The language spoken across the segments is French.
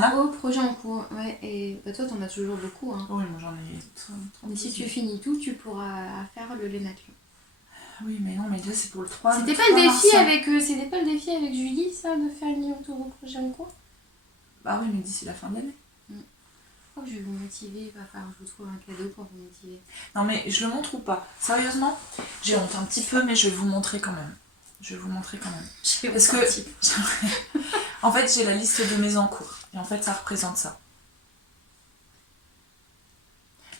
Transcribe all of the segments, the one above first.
t'en as? Projet en cours, ouais. Et bah, toi, t'en as toujours beaucoup. Hein. Oui, moi j'en ai... Mais si tu finis tout, tu pourras faire le Lénathlon. Oui, mais non, mais là c'est pour le 3. C'était pas le défi avec Julie, ça, de faire une autour au projet en cours? Bah oui, mais d'ici la fin de l'année. Je crois que je vais vous motiver, il va falloir que je vous trouve un cadeau pour vous motiver. Non mais je le montre ou pas? Sérieusement, j'ai honte un petit peu, mais je vais vous montrer quand même. Parce que en fait j'ai la liste de mes encours et en fait ça représente ça.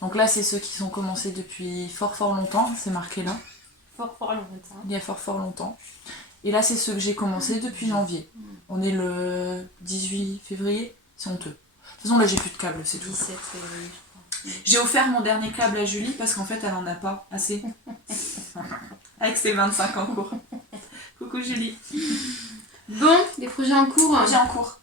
Donc là c'est ceux qui sont commencés depuis fort longtemps, c'est marqué là. Fort longtemps. Il y a fort longtemps. Et là c'est ceux que j'ai commencé depuis janvier. On est le 18 février, c'est honteux. De toute façon là j'ai plus de câble, c'est tout. 17 février, je crois. J'ai offert mon dernier câble à Julie parce qu'en fait elle en a pas assez. Avec ses 25 en cours. Coucou Julie. Bon, les projets en cours. Projet en cours.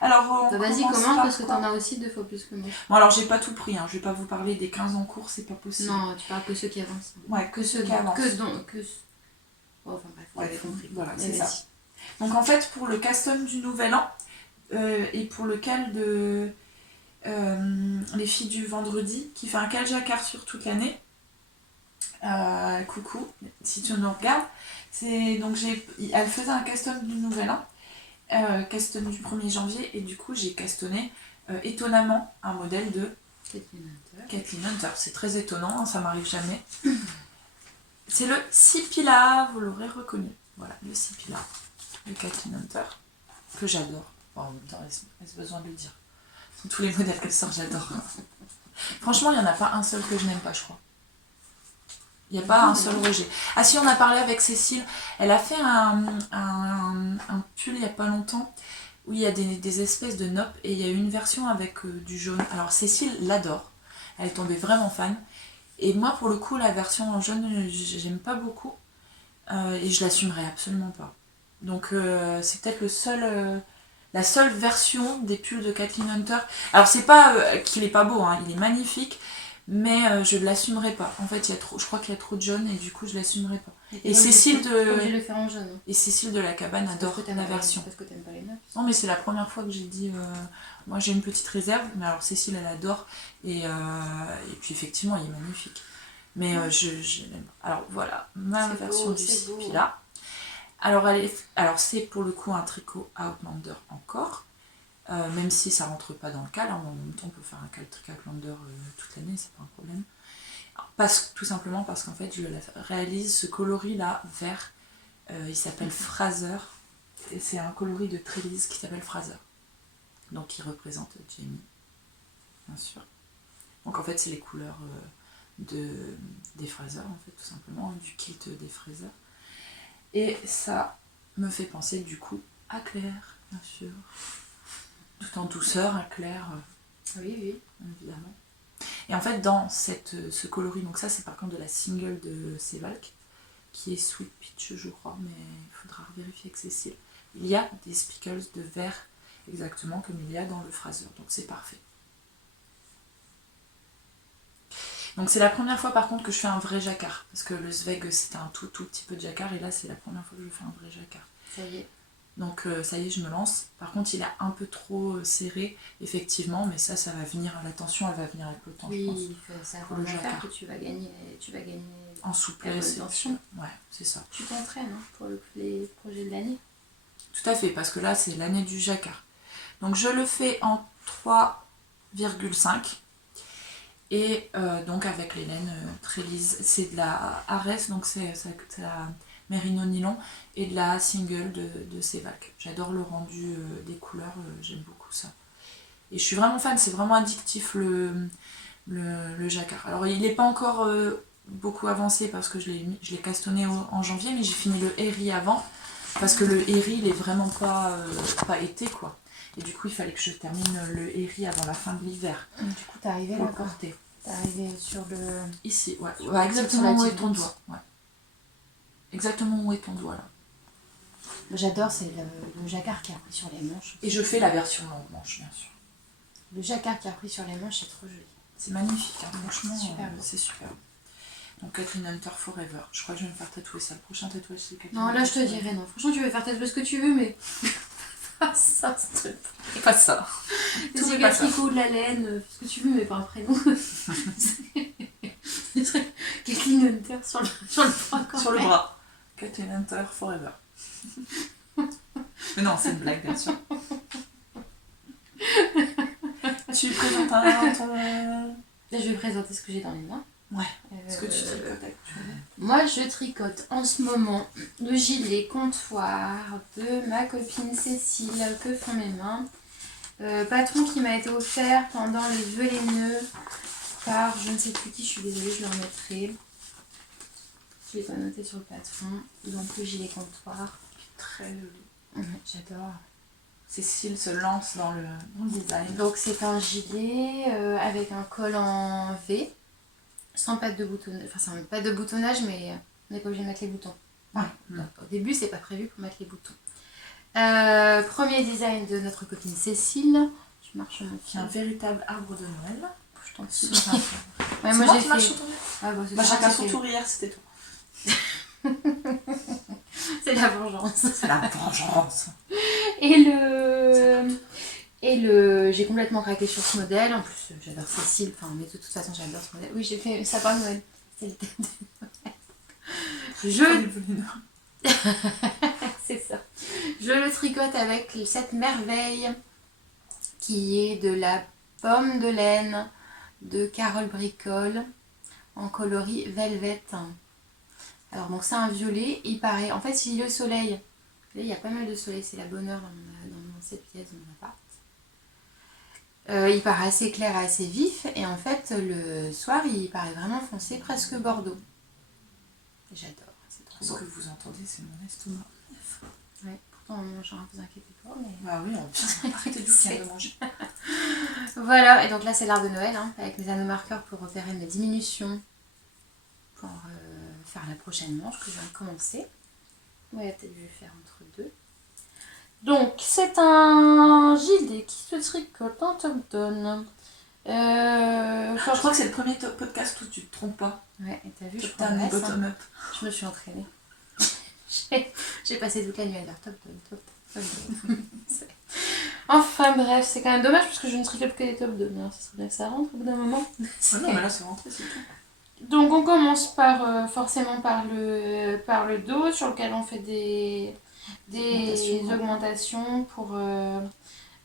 Alors, vas-y, commence parce que t'en as aussi 2 fois plus que moi. Bon, alors j'ai pas tout pris, hein. Je vais pas vous parler des 15 en cours, c'est pas possible. Non, tu parles que ceux qui avancent. Ouais, que ceux qui avancent. Enfin bref, vous ouais, avez compris. Voilà, c'est ça. Donc en fait, pour le custom du Nouvel An et pour le cal de les filles du vendredi, qui fait un cal jacquard sur toute l'année. Coucou, si tu nous regardes. Donc elle faisait un custom du Nouvel An. Custom du 1er janvier et du coup j'ai castonné étonnamment un modèle de Kathleen Hunter. C'est très étonnant, hein, ça m'arrive jamais. C'est le Sipila, vous l'aurez reconnu. Voilà, le Sipila de Kathleen Hunter, que j'adore. Bon, en même temps, est-ce besoin de le dire? Tous les modèles qu'elle sort, j'adore. Franchement, il n'y en a pas un seul que je n'aime pas, je crois. Il n'y a pas un seul rejet. Ah si, on a parlé avec Cécile. Elle a fait un pull il n'y a pas longtemps où il y a des espèces de noppes et il y a une version avec du jaune. Alors Cécile l'adore. Elle est tombée vraiment fan. Et moi, pour le coup, la version en jaune, j'aime pas beaucoup. Et je l'assumerai absolument pas. Donc c'est peut-être la seule version des pulls de Kathleen Hunter. Alors c'est pas qu'il est pas beau, hein, il est magnifique. Mais je ne l'assumerai pas. En fait, je crois qu'il y a trop de jaune et du coup, je ne l'assumerai pas. Et Cécile de la cabane adore la version. Parce que t'aimes pas les notes. Non, mais c'est la première fois que j'ai dit... moi, j'ai une petite réserve. Mais alors, Cécile, elle adore. Et puis, effectivement, il est magnifique. Mais je l'aime pas. Alors, voilà. Ma version du Sipila. Alors, c'est pour le coup un tricot Outlander encore. Même si ça rentre pas dans le cal, hein, en même temps on peut faire un cal trick Outlander toute l'année, c'est pas un problème. Tout simplement parce qu'en fait je réalise ce coloris là vert, il s'appelle Fraser, et c'est un coloris de Trélise qui s'appelle Fraser. Donc il représente Jamie, bien sûr. Donc en fait c'est les couleurs des Fraser en fait tout simplement, du kit des Fraser. Et ça me fait penser du coup à Claire, bien sûr. Tout en douceur, un clair. Oui, évidemment. Et en fait, dans ce coloris, donc ça, c'est par contre de la single de Sevalk, qui est Sweet Peach, je crois, mais il faudra vérifier avec Cécile. Il y a des spickles de vert, exactement comme il y a dans le Fraser, donc c'est parfait. Donc c'est la première fois par contre que je fais un vrai jacquard, parce que le Zweig c'était un tout petit peu de jacquard, et là c'est la première fois que je fais un vrai jacquard. Ça y est. Donc ça y est, je me lance. Par contre, il est un peu trop serré, effectivement, mais ça va venir. La tension, elle va venir avec le temps, je pense. Oui, ça va faire que tu vas gagner en souplesse. Ouais, c'est ça. Tu t'entraînes hein, pour les projets de l'année. Tout à fait, parce que là, c'est l'année du jacquard. Donc je le fais en 3,5. Et donc avec les laines Trélise, c'est de la Arès, donc c'est la Merino Nylon, et de la single de Sevalk. J'adore le rendu des couleurs, j'aime beaucoup ça. Et je suis vraiment fan, c'est vraiment addictif le jacquard. Alors il n'est pas encore beaucoup avancé parce que je l'ai castonné en janvier, mais j'ai fini le Herry avant, parce que le Herry il est vraiment pas été quoi. Et du coup il fallait que je termine le Herry avant la fin de l'hiver. Du coup t'es arrivé là quoi. T'es arrivé sur le... Ici, ouais exactement où est ton doigt. Ouais. Exactement où est ton doigt là. J'adore, c'est le jacquard qui a pris sur les manches. Et je fais la version longue manche, bien sûr. Le jacquard qui a pris sur les manches, c'est trop joli. C'est magnifique, hein, franchement, c'est super. Donc Kathleen Hunter Forever. Je crois que je vais me faire tatouer ça. Le prochain tatouage, c'est Kathleen Non, là je te dirais non. Franchement, tu veux faire tatouer ce que tu veux, mais... pas ça, s'il te plaît. Pas ça. Tout C'est n'est pas le ça. tricot, de la laine, ce que tu veux, mais pas un prénom. Kathleen Hunter sur le bras quand Sur le même. bras. Kathleen Hunter Forever. Mais non, c'est une blague, bien sûr. Tu présentes ton... Là, je vais présenter ce que j'ai dans les mains. Ouais. Ce que tu tricotes actuellement. Moi, je tricote en ce moment le gilet comptoir de ma copine Cécile, que font mes mains. Patron qui m'a été offert pendant les vœux les nœuds par je ne sais plus qui, je suis désolée, je le remettrai. Je l'ai pas noté sur le patron. Donc le gilet comptoir. Très joli. J'adore. Cécile se lance dans le design. Donc c'est un gilet avec un col en V, sans patte de boutonnage, enfin c'est un patte de boutonnage mais on n'est pas obligé de mettre les boutons. Ouais. Donc, au début c'est pas prévu pour mettre les boutons. Premier design de notre copine Cécile. Je marche sur mon Qui est un véritable arbre de Noël. Je t'en C'est prie. moi Ouais, moi j'ai qui marche fait. sur ton nez. Ah, bah, c'est Bah, ça, chacun c'est son fait. tour hier, c'était toi. C'est la vengeance. C'est la vengeance. Et le j'ai complètement craqué sur ce modèle. En plus, j'adore Cécile. Enfin, mais de toute façon, j'adore ce modèle. Oui, j'ai fait sapin de Noël. C'est le thème de Noël. C'est ça. Je le tricote avec cette merveille qui est de la pomme de laine de Carole Bricole en coloris velvet. Alors donc c'est un violet, il paraît, en fait si le soleil, là il y a pas mal de soleil, c'est la bonne heure dans cette pièce, dans mon appart. Il paraît assez clair, assez vif, et en fait le soir il paraît vraiment foncé, presque bordeaux. J'adore, c'est trop Ce beau. que vous entendez, c'est mon estomac. Ouais, pourtant on mange, vous inquiétez pas, mais... Bah oui, on peut arrêter du bien de manger. Voilà, et donc là c'est l'art de Noël, hein, avec mes anneaux marqueurs pour repérer mes diminutions, pour faire la prochaine manche que je viens de commencer. Ouais, peut-être je vais faire entre deux. Donc c'est un gilet qui se tricote en top-down. Je crois que c'est le premier podcast où tu te trompes pas. Ouais, et t'as vu, je Top down et progresse, hein. bottom up. Je me suis entraînée. J'ai passé toute la nuit à dire top-down. Enfin bref, c'est quand même dommage parce que je ne tricote que des top-down. Hein. Ce serait bien que ça rentre au bout d'un moment. Ah non, mais là c'est rentré, c'est tout. Donc on commence forcément par le dos sur lequel on fait des augmentations pour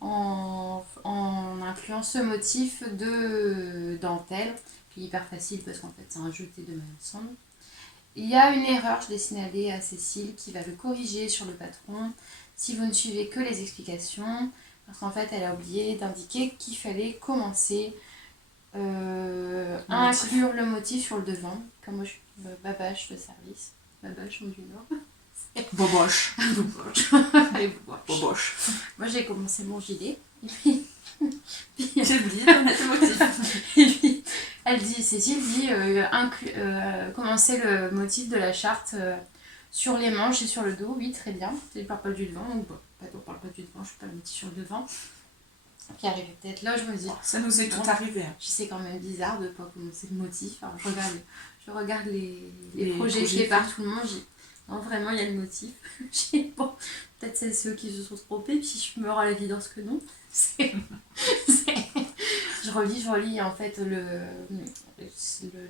en incluant ce motif de dentelle qui est hyper facile parce qu'en fait c'est un jeté de ensemble. Il y a une erreur, je l'ai signalée à Cécile qui va le corriger sur le patron si vous ne suivez que les explications parce qu'en fait elle a oublié d'indiquer qu'il fallait commencer à inclure le motif sur le devant, comme moi je suis babache de service, babache du Nord. Boboche. Allez, boboche. Boboche. Moi j'ai commencé mon gilet, J'ai oublié de mettre le motif. et puis elle dit, Cécile dit commencer le motif de la charte sur les manches et sur le dos, oui très bien, tu ne parles pas du devant, donc bon, on parle pas du devant, je fais pas le motif sur le devant. Qui arrivait peut-être là, je me dis, Ça nous est tout arrivé. Hein. je sais quand même bizarre de ne pas commencer le motif. Alors, je regarde les Les projets projets faits par tout le monde. Non, vraiment, il y a le motif. Bon, peut-être c'est ceux qui se sont trompés, puis je me rends à l'évidence que non. Je relis. En fait,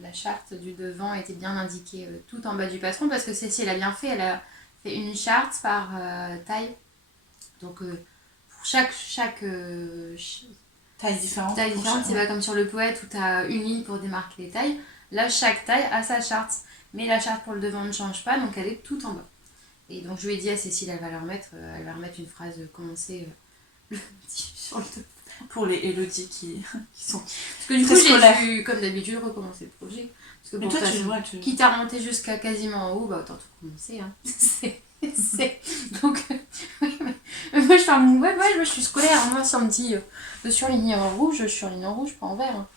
la charte du devant était bien indiquée tout en bas du patron, parce que Cécile a bien fait. Elle a fait une charte par taille. Donc, pour chaque Taille différente. c'est pas comme sur le poète où tu as une ligne pour démarquer les tailles. Là, chaque taille a sa charte. Mais la charte pour le devant ne change pas, donc elle est tout en bas. Et donc je lui ai dit à Cécile, elle va remettre une phrase commencer le motif sur le devant. Pour les Elodie qui sont. Parce que du coup, j'ai dû, comme d'habitude, recommencer le projet. Parce que Mais bon, toi, quitte à remonter jusqu'à quasiment en haut, bah autant tout commencer. Hein. Donc, oui, mais moi je fais moi je suis scolaire. Moi, si on me dit de surligner en rouge, je surligne en rouge, pas en vert. Hein.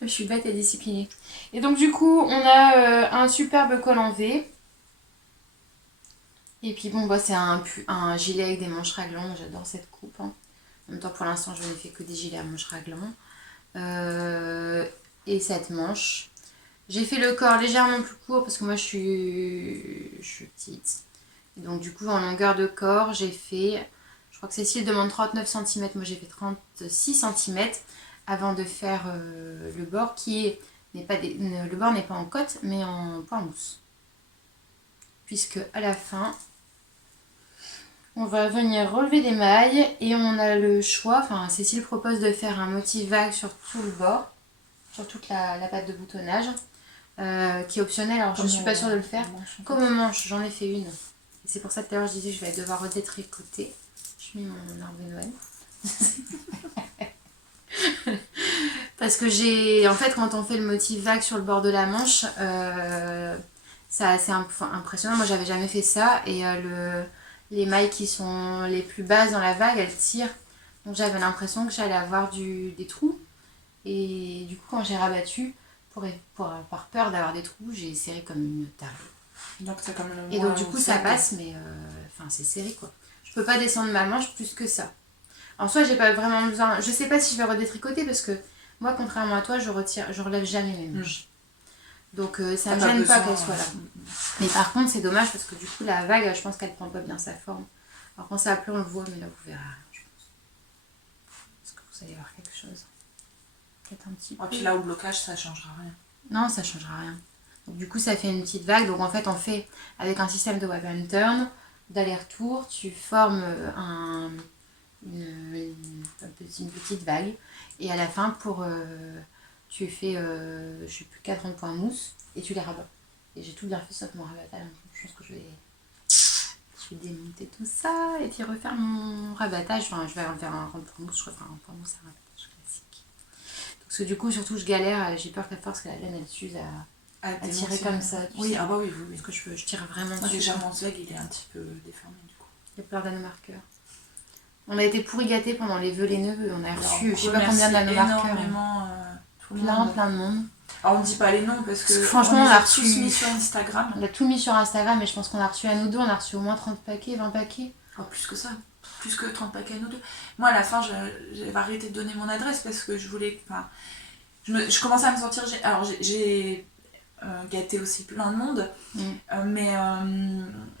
Je suis bête et disciplinée. Et donc, du coup, on a un superbe col en V. Et puis, bon, bah, c'est un gilet avec des manches raglantes. J'adore cette coupe. Hein. En même temps, pour l'instant, je n'ai fait que des gilets à manches raglantes. Et cette manche. J'ai fait le corps légèrement plus court parce que moi, je suis petite. Et donc du coup en longueur de corps j'ai fait, je crois que Cécile demande 39 cm, moi j'ai fait 36 cm avant de faire le bord le bord n'est pas en cotte mais en point mousse. Puisque à la fin, on va venir relever des mailles et on a le choix, enfin Cécile propose de faire un motif vague sur tout le bord, sur toute la patte de boutonnage, qui est optionnel, alors je ne suis pas sûre de le faire. Comme manche, j'en ai fait une. Et c'est pour ça que tout à l'heure je disais que je vais devoir redétricoter. Je mets mon arbre de Noël. Parce que en fait quand on fait le motif vague sur le bord de la manche, c'est assez impressionnant. Moi j'avais jamais fait ça et les mailles qui sont les plus basses dans la vague elles tirent. Donc j'avais l'impression que j'allais avoir des trous. Et du coup quand j'ai rabattu, par peur d'avoir des trous, j'ai serré comme une tarée. Donc ça comme et donc du coup ça passe mais c'est serré quoi. Je peux pas descendre ma manche plus que ça. En soi j'ai pas vraiment besoin, je sais pas si je vais redétricoter parce que moi contrairement à toi je relève jamais mes manches. Donc ça me gêne pas qu'elle soit là. Mais par contre c'est dommage parce que du coup la vague je pense qu'elle prend pas bien sa forme. Alors quand ça va plus on le voit mais là vous verrez je pense. Parce que vous allez voir quelque chose. Peut-être un petit peu. Et puis là au blocage ça changera rien. Non ça changera rien. Donc du coup ça fait une petite vague. Donc en fait on fait avec un système de web and turn, d'aller-retour, tu formes une petite vague et à la fin tu fais je sais plus 4 points mousse et tu les rabats. Et j'ai tout bien fait sauf mon rabattage. Je pense que je vais démonter tout ça et puis refaire mon rabattage. Enfin je vais en faire un point mousse, je referai un point mousse, un rabattage classique. Parce que du coup surtout je galère, j'ai peur qu'à force que la laine elle s'use à tirer comme ça. Oui, sais. ah bah oui. Parce que je tire vraiment dessus. Déjà mon zeg il est un petit peu déformé du coup. Il y a plein d'anomarqueurs. On a été pourri gâtés pendant les vœux, les neveux. On a reçu je sais pas combien d'anomarqueurs. Énormément plein de monde. Alors on dit pas les noms parce que franchement on a reçu tous mis sur Instagram. On a tout mis sur Instagram mais je pense qu'on a reçu à nous deux, on a reçu au moins 30 paquets, 20 paquets. Oh, plus que ça. Plus que 30 paquets à nous deux. Moi à la fin j'avais arrêté de donner mon adresse parce que je voulais. Enfin, je commençais à me sentir. Alors j'ai gâté aussi plein de monde. Mais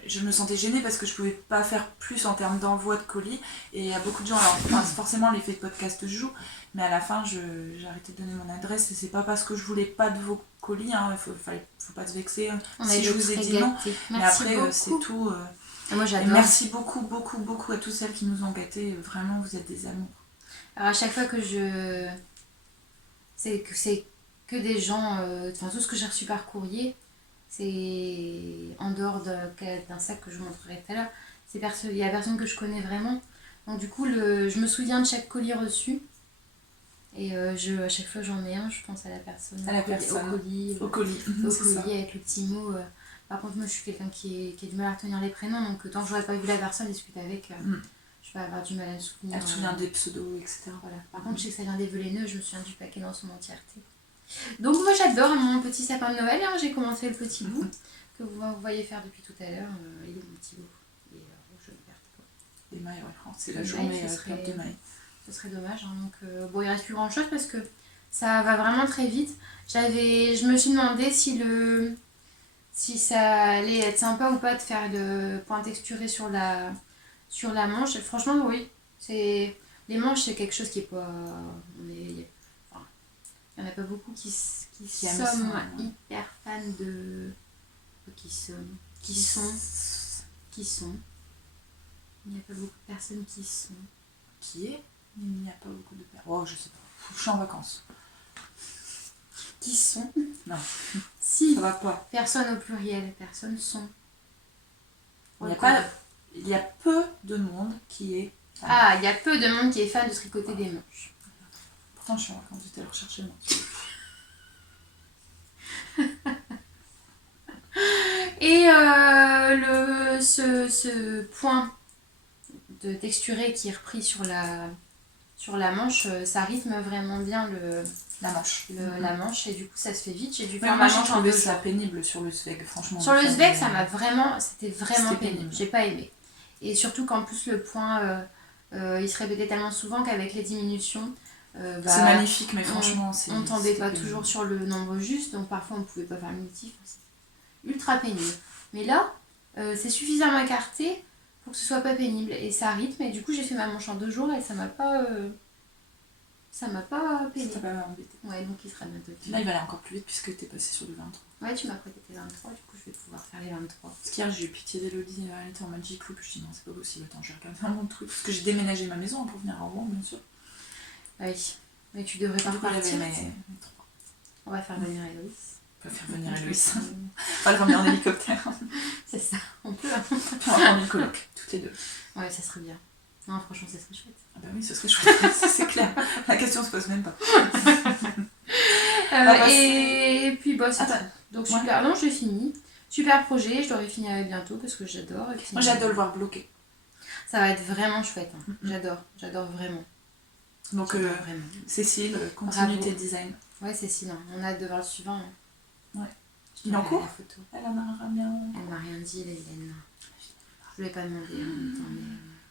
je me sentais gênée parce que je pouvais pas faire plus en termes d'envoi de colis et il y a beaucoup de gens, alors forcément l'effet de podcast joue, mais à la fin j'ai arrêté de donner mon adresse et c'est pas parce que je voulais pas de vos colis, il faut pas se vexer si je vous ai dit non, mais après c'est tout. Moi j'adore. Et merci beaucoup à tous celles qui nous ont gâtés, vraiment vous êtes des amours. Alors à chaque fois que c'est que des gens, tout ce que j'ai reçu par courrier, c'est en dehors d'un sac que je vous montrerai tout à l'heure, il y a personne que je connais vraiment. Donc du coup, je me souviens de chaque colis reçu. Et à chaque fois j'en mets un, je pense à la personne. Au colis avec le petit mot. Par contre, moi je suis quelqu'un qui a du mal à retenir les prénoms, donc tant que j'aurais pas vu la personne discuter avec, je vais avoir du mal à me souvenir. Elle se souvient des pseudos, etc. Voilà. Par contre, je sais que ça vient des Veleneux, je me souviens du paquet dans son entièreté. Donc moi j'adore mon petit sapin de Noël, j'ai commencé le petit bout que vous voyez faire depuis tout à l'heure. Il est mon petit bout. Il est rouge vert. Des mailles, ouais, c'est la journée club des mailles. Ce serait dommage. Donc il reste plus grand chose parce que ça va vraiment très vite. Je me suis demandé si ça allait être sympa ou pas de faire le point texturé sur la manche. Franchement oui. Les manches c'est quelque chose qui est pas... Il n'y en a pas beaucoup qui sont hyper fans de... Qui sont. Il n'y a pas beaucoup de personnes qui sont. Qui est? Il n'y a pas beaucoup de personnes. Oh, je sais pas. Je suis en vacances. Qui sont? Non. Si. Ça va pas. Personnes au pluriel. Personnes sont. Il y a peu de monde qui est fan. Ah, il y a peu de monde qui est fan de tricoter des manches. Pourtant, je suis en vacances, j'étais à la recherche de moi. Et ce point de texturé qui est repris sur la manche, ça rythme vraiment bien la manche et du coup ça se fait vite. J'ai dû faire ma manche en 2 jours. Ça pénible sur le Sveg, franchement. Sur le Sveg, c'était vraiment pénible. J'ai pas aimé. Et surtout qu'en plus le point, il se répétait tellement souvent qu'avec les diminutions, c'est magnifique, mais franchement, on tombait pas toujours sur le nombre juste, donc parfois on pouvait pas faire le motif. C'est ultra pénible. Mais là, c'est suffisamment écarté pour que ce soit pas pénible. Et ça rythme. Et du coup, j'ai fait ma manche en 2 jours et ça m'a pas pénible. Ça t'a pas embêté. Ouais, donc il sera bientôt fini. Là, il va aller encore plus vite puisque t'es passé sur le 23. Ouais, tu m'as prêté tes 23, du coup je vais pouvoir faire les 23. Parce qu'hier, j'ai eu pitié d'Elodie, elle était en Magic Loop. Je dis non, c'est pas possible, attends, je vais regarder un bon truc. Parce que j'ai déménagé ma maison pour venir à Rouen, bien sûr. Oui, mais tu devrais pas Du coup, repartir. j'avais mes 3. On va faire venir Héloïse. On peut faire venir Héloïse. Pas le ramener en hélicoptère. C'est ça, on peut. Hein. Puis on va prendre une coloc, toutes les deux. Ouais, ça serait bien. Non, franchement, ça serait chouette. Ah bah oui, ce serait chouette, c'est clair. La question se pose même pas. Et puis, bah, c'est Attends. tout. Donc, super. Non, j'ai fini. Super projet, je devrais finir bientôt parce que j'adore. Et puis, Moi, j'ai hâte de le voir bloqué. ça va être vraiment chouette. Hein. J'adore vraiment. Donc, Vraiment. Cécile, continue Bravo. tes designs. Ouais, c'est si, non. On a hâte de voir le suivant. Hein. Ouais. Je Il est en t'enverrai cours la photo. Elle en a bien. Elle m'a rien dit, la vilaine. Je lui ai pas demandé en même temps, mais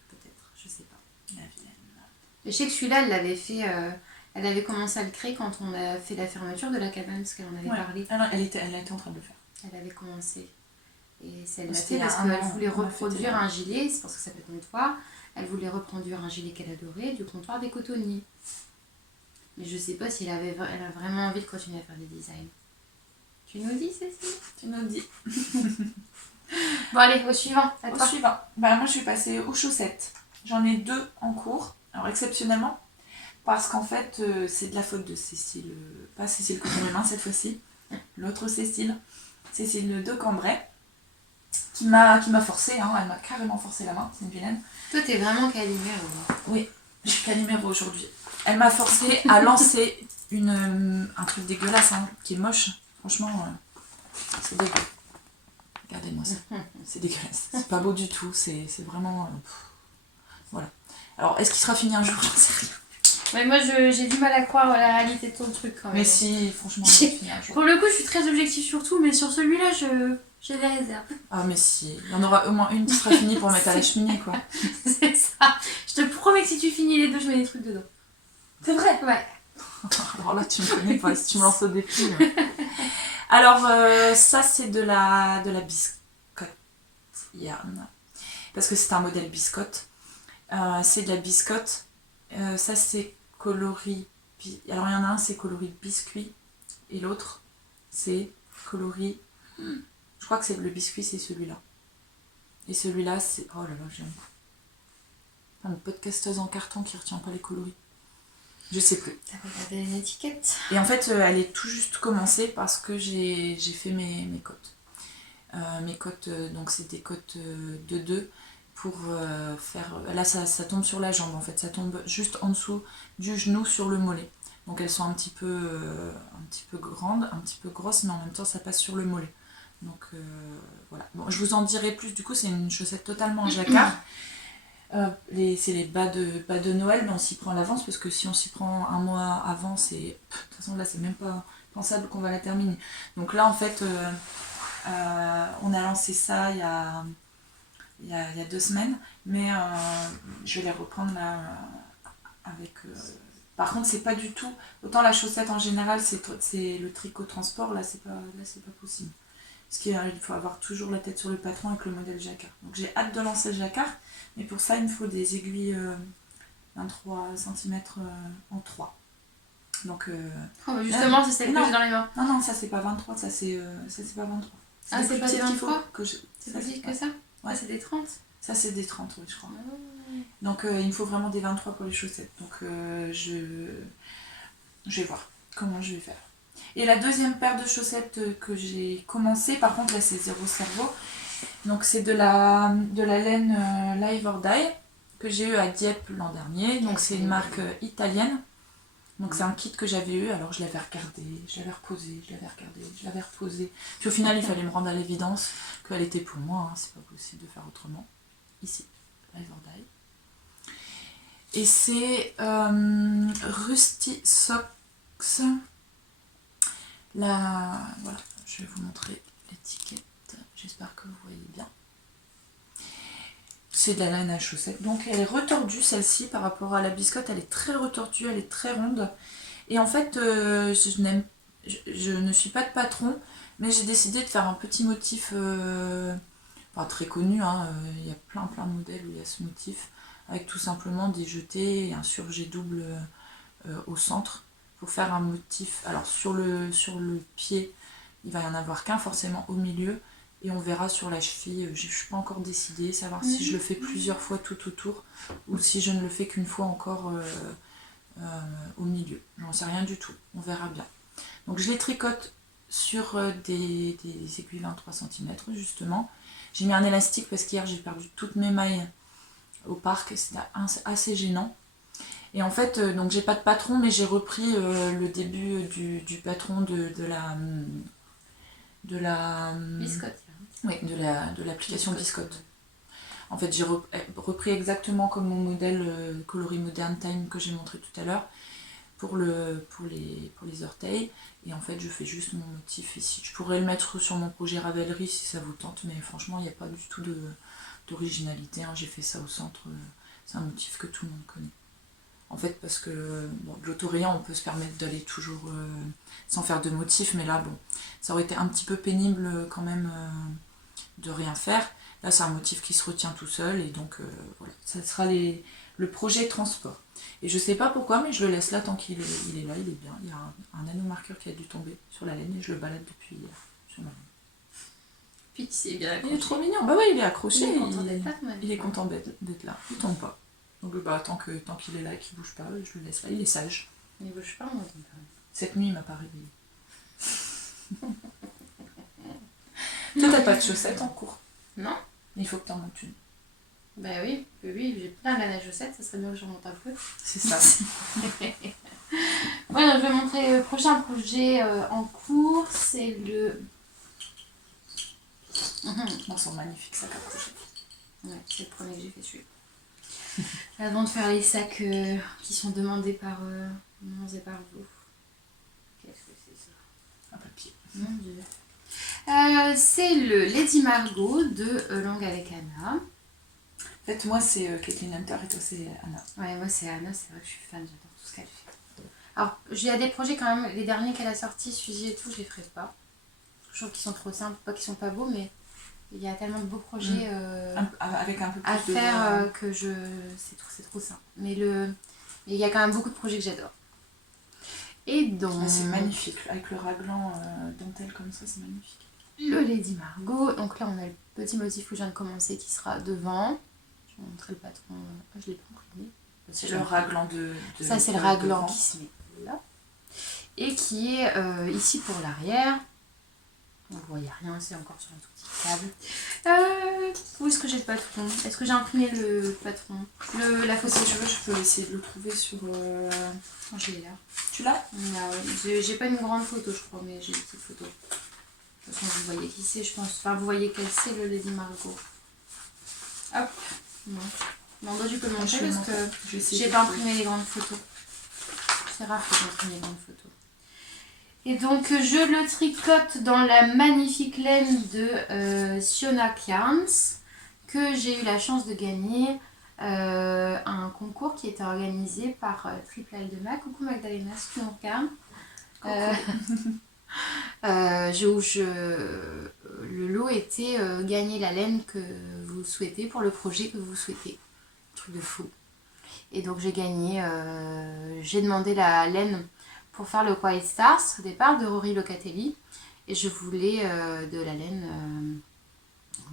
peut-être, je sais pas. La vilaine. Et je sais que celui-là, elle l'avait fait. Elle avait commencé à le créer quand on a fait la fermeture de la cabane, parce qu'elle en avait parlé. Ah non, elle était en train de le faire. Elle avait commencé. Et c'est elle l'a C'était fait il y a parce un qu'elle an, voulait on a fêté reproduire là. un gilet, c'est parce que ça s'appelle comptoir. Elle voulait reproduire un gilet qu'elle adorait du comptoir des cotonniers. Mais je sais pas si elle a vraiment envie de continuer à faire des designs. Tu nous dis, Cécile? Tu nous dis. Bon, allez, au suivant. À Au toi. suivant. Bah, moi, je vais passer aux chaussettes. J'en ai 2 en cours. Alors, exceptionnellement, parce qu'en fait, c'est de la faute de Cécile. Pas Cécile Coton-Main cette fois-ci. L'autre Cécile. Cécile de Cambrai. Qui m'a forcé, hein. Elle m'a carrément forcé la main. C'est une vilaine. Toi, t'es vraiment Calimère. Oui, je suis Calimero aujourd'hui. Elle m'a forcé à lancer un truc dégueulasse, hein, qui est moche. Franchement, c'est dégueu. Regardez-moi ça. C'est dégueulasse. C'est pas beau du tout. C'est vraiment... voilà. Alors, est-ce qu'il sera fini un jour? J'en sais rien. Ouais, moi, j'ai du mal à croire à la réalité de ton truc quand même. Mais si, franchement, il sera fini un jour. Pour le coup, je suis très objective sur tout, mais sur celui-là, j'ai des réserves. Ah, mais si. Il y en aura au moins une qui sera finie pour mettre à la cheminée, quoi. C'est ça. Je te promets que si tu finis les deux, je mets des trucs dedans. C'est vrai? Ouais. Alors là, tu me connais pas, si tu me lances au défi. Alors, ça, c'est de la biscotte yarn. Parce que c'est un modèle biscotte. C'est de la biscotte. Ça, c'est coloris... Alors, il y en a un, c'est coloris biscuit. Et l'autre, c'est coloris... Je crois que c'est le biscuit, c'est celui-là. Et celui-là, c'est... Oh là là, j'ai une podcasteuse en carton qui retient pas les coloris. Je sais plus. T'as regardé une étiquette? Et en fait, elle est tout juste commencée parce que j'ai fait mes cottes. Mes cottes, donc c'est des cottes de 2 pour faire... Là, ça tombe sur la jambe en fait. Ça tombe juste en dessous du genou sur le mollet. Donc elles sont un petit peu grandes, un petit peu grosses, mais en même temps, ça passe sur le mollet. Donc voilà. Bon, je vous en dirai plus. Du coup, c'est une chaussette totalement en jacquard. C'est les bas de Noël, mais on s'y prend à l'avance parce que si on s'y prend un mois avant, c'est... De toute façon, là, c'est même pas pensable qu'on va la terminer. Donc là, en fait, on a lancé ça il y a 2 semaines, mais je vais les reprendre là avec... Par contre, c'est pas du tout... Autant la chaussette en général, c'est le tricot transport, là, c'est pas possible. Parce qu'il faut avoir toujours la tête sur le patron avec le modèle jacquard. Donc j'ai hâte de lancer le jacquard, mais pour ça il me faut des aiguilles 23 cm en 3. Donc justement, c'est celle que non. j'ai dans les mains. Non, ça c'est pas 23, ça c'est pas 23. Ah, c'est pas des 23 C'est ça, plus petit que ça? Ouais. Ah, c'est des 30? Ça c'est des 30, oui, je crois. Donc il me faut vraiment des 23 pour les chaussettes. Donc je vais voir comment je vais faire. Et la deuxième paire de chaussettes que j'ai commencé, par contre là c'est zéro cerveau. Donc c'est de la laine Live or Die que j'ai eu à Dieppe l'an dernier. Donc c'est une marque italienne. Donc c'est un kit que j'avais eu, alors je l'avais regardé, je l'avais reposé, je l'avais regardé, je l'avais reposé. Puis au final il fallait me rendre à l'évidence qu'elle était pour moi, hein, c'est pas possible de faire autrement. Ici, Live or Die. Et c'est Rusty Socks. Voilà, je vais vous montrer l'étiquette, j'espère que vous voyez bien. C'est de la laine à chaussettes, donc elle est retordue celle-ci par rapport à la biscotte, elle est très retordue, elle est très ronde. Et en fait, je ne suis pas de patron, mais j'ai décidé de faire un petit motif pas très connu, hein, il y a plein de modèles où il y a ce motif, avec tout simplement des jetés et un surjet double au centre pour faire un motif. Alors sur le pied, il va y en avoir qu'un forcément au milieu, et on verra sur la cheville, je ne suis pas encore décidée, savoir si je le fais plusieurs fois tout autour ou si je ne le fais qu'une fois encore au milieu. J'en sais rien du tout, on verra bien. Donc je les tricote sur des aiguilles 23 cm justement. J'ai mis un élastique parce qu'hier j'ai perdu toutes mes mailles au parc, c'était assez gênant. Et en fait, donc j'ai pas de patron, mais j'ai repris le début du patron de la Biscotte. oui, de l'application Biscotte. En fait, j'ai repris exactement comme mon modèle coloris Modern Time que j'ai montré tout à l'heure pour les orteils. Et en fait, je fais juste mon motif ici. Je pourrais le mettre sur mon projet Ravelry si ça vous tente, mais franchement, il n'y a pas du tout d'originalité. Hein. J'ai fait ça au centre. C'est un motif que tout le monde connaît. En fait, parce que bon, de l'autorayant, on peut se permettre d'aller toujours sans faire de motif, mais là, bon, ça aurait été un petit peu pénible quand même de rien faire. Là, c'est un motif qui se retient tout seul, et donc voilà, ça sera le projet transport. Et je sais pas pourquoi, mais je le laisse là tant qu'il est là, il est bien. Il y a un nanomarqueur qui a dû tomber sur la laine, et je le balade depuis hier sur ma laine. Puis c'est bien accroché. Il est trop mignon, bah ouais, il est accroché, il est content d'être là, il est content d'être là, il tombe pas. Donc bah, tant qu'il est là et qu'il bouge pas, je le laisse là, il est sage. Il bouge pas, moi, ton père. Cette nuit, il m'a pas réveillée. Toi, t'as pas de chaussettes en cours? Non. Il faut que t'en montes une. Bah oui, j'ai plein de chaussettes, ça serait bien que j'en monte un peu. C'est ça. Voilà, je vais montrer le prochain projet en cours, c'est le... Ils sont magnifiques, sacs à projet. Ouais, c'est le premier que j'ai fait celui-là. Avant de faire les sacs qui sont demandés par Mons et par vous. Qu'est-ce que c'est ça? Un papier. Mon Dieu. C'est le Lady Margot de Longue avec Anna. En fait, moi, c'est Kathleen Hunter et toi, c'est Anna. Ouais, moi, c'est Anna, c'est vrai que je suis fan, j'adore tout ce qu'elle fait. Alors, il y a des projets quand même, les derniers qu'elle a sortis, Suzy et tout, je les ferai pas. Je trouve qu'ils sont trop simples, pas qu'ils sont pas beaux, mais il y a tellement de beaux projets avec un peu plus à de faire que c'est trop simple. Mais il y a quand même beaucoup de projets que j'adore. Et donc... Ah, c'est magnifique, avec le raglan dentelle comme ça, c'est magnifique. Le Lady Margot, donc là on a le petit motif que je viens de commencer qui sera devant. Je vais vous montrer le patron, je l'ai pas imprimé. C'est le raglan de ça c'est le raglan qui se met là. Et qui est ici pour l'arrière. Donc vous voyez rien, c'est encore sur un tout petit câble. Où est-ce que j'ai le patron? Est-ce que j'ai imprimé le patron? La fausse cheveux, je peux essayer de le trouver sur... je l'ai là. Tu l'as? Ah ouais. J'ai pas une grande photo je crois, mais j'ai une petite photo. De toute façon vous voyez qui c'est je pense. Enfin vous voyez quel c'est le Lady Margot. Hop. Non. Non, bah, tu peux le montrer parce que j'ai pas imprimé les grandes photos. C'est rare que j'imprime les grandes photos. Et donc je le tricote dans la magnifique laine de Siona Yarns que j'ai eu la chance de gagner un concours qui était organisé par Triple L de Mac. Coucou Magdalena, c'est mon cas. Le lot était gagner la laine que vous souhaitez pour le projet que vous souhaitez. Truc de fou. Et donc j'ai gagné, j'ai demandé la laine pour faire le Quiet Stars au départ de Rory Locatelli et je voulais de la laine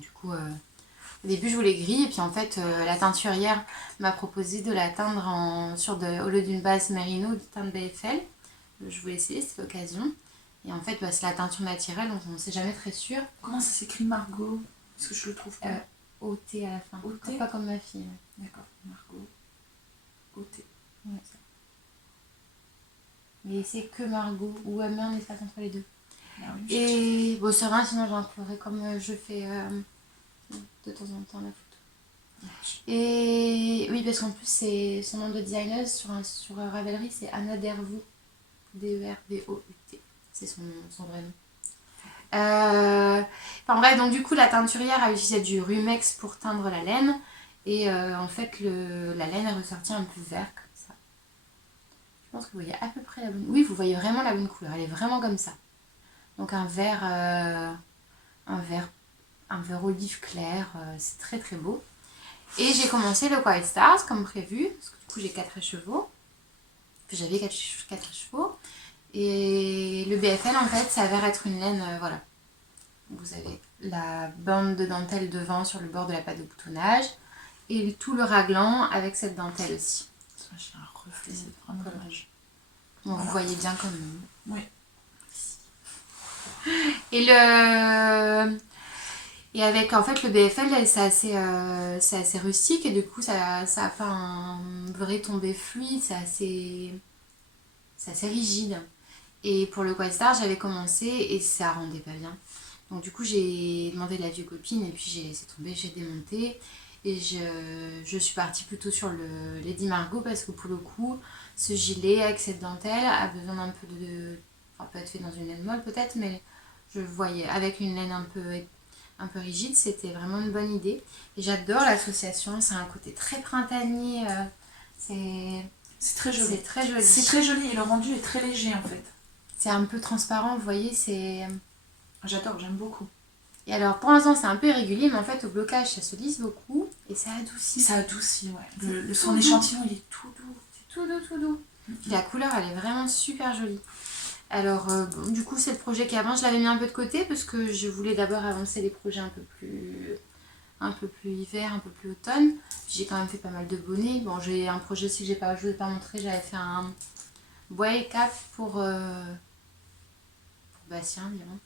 du coup au début je voulais gris et puis en fait la teinturière m'a proposé de la teindre au lieu d'une base merino de teinte BFL. Je voulais essayer, c'était l'occasion et en fait c'est la teinture naturelle donc on ne sait jamais très sûr. Comment ça s'écrit Margot? Parce que je le trouve pas. O-T à la fin. O-T? Pas comme ma fille. Ouais. D'accord, Margot. O-T. Ouais. Mais c'est que Margot ou elle met un espace entre les deux. Ah oui, et bon, c'est rien, sinon j'inclurai comme je fais de temps en temps la photo. Et oui, parce qu'en plus, c'est son nom de designer sur Ravelry, c'est Anna Dervaux. D-E-R-V-O-U-T. C'est son vrai nom. Enfin bref, donc du coup, la teinturière a utilisé du Rumex pour teindre la laine. Et en fait, la laine est ressortie un peu vert comme ça. Je pense que vous voyez à peu près la bonne... Oui, vous voyez vraiment la bonne couleur. Elle est vraiment comme ça. Donc un vert un vert olive clair, c'est très très beau. Et j'ai commencé le Quiet Stars comme prévu, parce que du coup j'ai 4 écheveaux. J'avais 4 écheveaux. Et le BFL en fait s'avère être une laine, voilà. Vous avez la bande de dentelle devant sur le bord de la pâte de boutonnage et tout le raglan avec cette dentelle aussi. J'ai un reflet, c'est vraiment dommage. Bon, voilà. Vous voyez bien comme... Oui. Et avec en fait le BFL, c'est assez rustique et du coup ça a pas un vrai tombé fluide, c'est assez rigide. Et pour le Quiet Star, j'avais commencé et ça rendait pas bien. Donc du coup j'ai demandé de la vieux copine et puis c'est tombé, j'ai démonté. Et je suis partie plutôt sur le Lady Margot parce que pour le coup, ce gilet avec cette dentelle a besoin d'un peu de... Enfin, peut être fait dans une laine molle peut-être, mais je voyais avec une laine un peu rigide, c'était vraiment une bonne idée. Et j'adore l'association, c'est un côté très printanier, c'est très joli. C'est très joli. C'est très joli et le rendu est très léger en fait. C'est un peu transparent, vous voyez, c'est... J'adore, j'aime beaucoup. Et alors pour l'instant c'est un peu irrégulier, mais en fait au blocage ça se lisse beaucoup et ça adoucit. Ça adoucit, ouais. Son échantillon il est tout doux. C'est tout doux, tout doux. La couleur elle est vraiment super jolie. Alors bon, du coup c'est le projet qui avance, je l'avais mis un peu de côté parce que je voulais d'abord avancer les projets un peu plus hiver, un peu plus automne. J'ai quand même fait pas mal de bonnets. Bon j'ai un projet aussi que je vous ai pas montré, j'avais fait un bois et cap pour Bastien environ.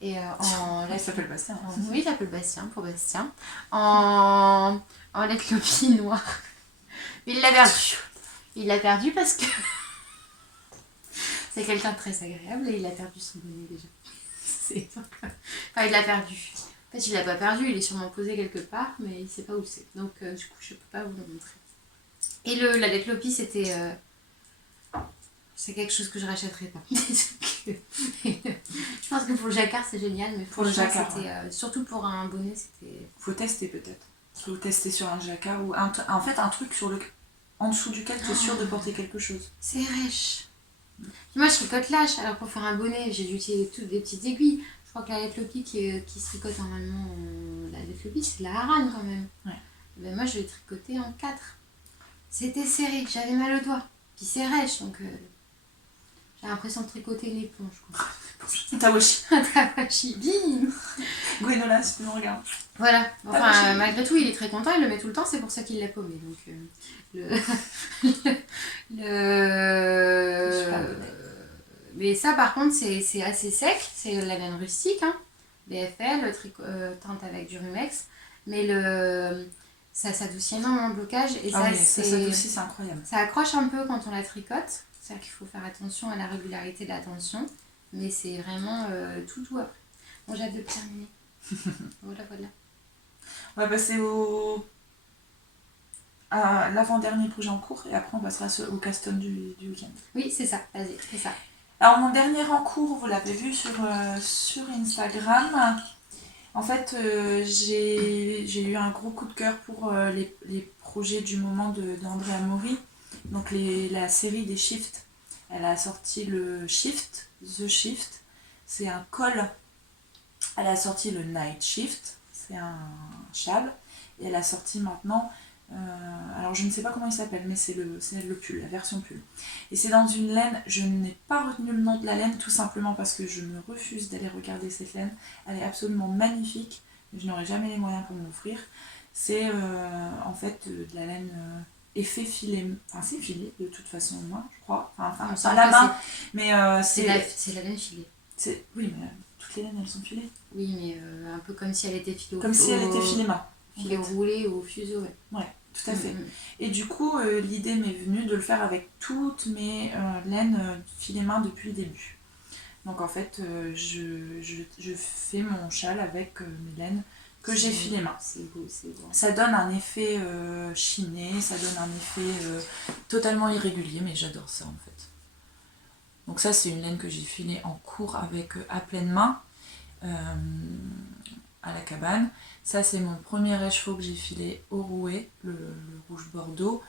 Et il s'appelle Bastien. Oui, il s'appelle Bastien, pour Bastien. En lait lopi noir. Mais il l'a perdu. Il l'a perdu parce que c'est quelqu'un de très agréable et il a perdu son bonnet déjà. Enfin, il l'a perdu. En fait, il l'a pas perdu, il est sûrement posé quelque part, mais il sait pas où c'est. Donc, du coup, je peux pas vous le montrer. Et la lait lopi, c'était... c'est quelque chose que je rachèterais pas. Je pense que pour le jacquard c'est génial, mais pour le jacquard, c'était surtout pour un bonnet, c'était... Faut tester peut-être. Faut tester sur un jacquard ou en fait un truc en dessous duquel tu es sûr de porter quelque chose. C'est rêche. Moi je tricote lâche, alors pour faire un bonnet j'ai dû utiliser toutes des petites aiguilles. Je crois que la Letlopi qui se tricote normalement, la Letlopi c'est la harane quand même. Ouais. Ben moi je l'ai tricoté en 4. C'était serré, j'avais mal au doigt. Puis c'est rêche donc... J'ai l'impression de tricoter une éponge, quoi. Tawashi. Tawashi, bim. Gwenola, si tu me regardes. Voilà. Enfin, malgré tout, il est très content, il le met tout le temps, c'est pour ça qu'il l'a paumé. Donc, Mais ça, par contre, c'est assez sec. C'est la laine rustique, hein. BFL, teinte avec du rumex. Mais ça s'adoucit énormément le blocage. Et ça s'adoucit, c'est incroyable. Ça accroche un peu quand on la tricote. C'est-à-dire qu'il faut faire attention à la régularité de la tension, mais c'est vraiment tout doux après. Bon, j'ai hâte de terminer. Voilà. On va passer à l'avant-dernier projet en cours et après on passera au caston du week-end. Oui, c'est ça, vas-y, c'est ça. Alors mon dernier en cours, vous l'avez vu sur Instagram. En fait, j'ai eu un gros coup de cœur pour les projets du moment d'Andrea Mori. Donc la série des Shifts, elle a sorti le Shift, The Shift, c'est un col. Elle a sorti le Night Shift, c'est un châle. Et elle a sorti maintenant, alors je ne sais pas comment il s'appelle, mais c'est le pull, la version pull. Et c'est dans une laine, je n'ai pas retenu le nom de la laine, tout simplement parce que je me refuse d'aller regarder cette laine. Elle est absolument magnifique, mais je n'aurai jamais les moyens pour m'offrir. C'est en fait de la laine... effet filet, enfin c'est filé de toute façon moi je crois, enfin pas la main, mais c'est la laine filée. Oui mais toutes les laines elles sont filées. Oui mais un peu comme si elle était filée si elle était filée main. Filée roulée ou au fuseau, ouais. Ouais, tout à fait. Et du coup l'idée m'est venue de le faire avec toutes mes laines filées main depuis le début. Donc en fait je fais mon châle avec mes laines que j'ai filé main. C'est beau. Ça donne un effet chiné, ça donne un effet totalement irrégulier, mais j'adore ça en fait. Donc ça c'est une laine que j'ai filée en cours avec à pleine main à la cabane. Ça c'est mon premier écheveau que j'ai filé au rouet, le rouge bordeaux.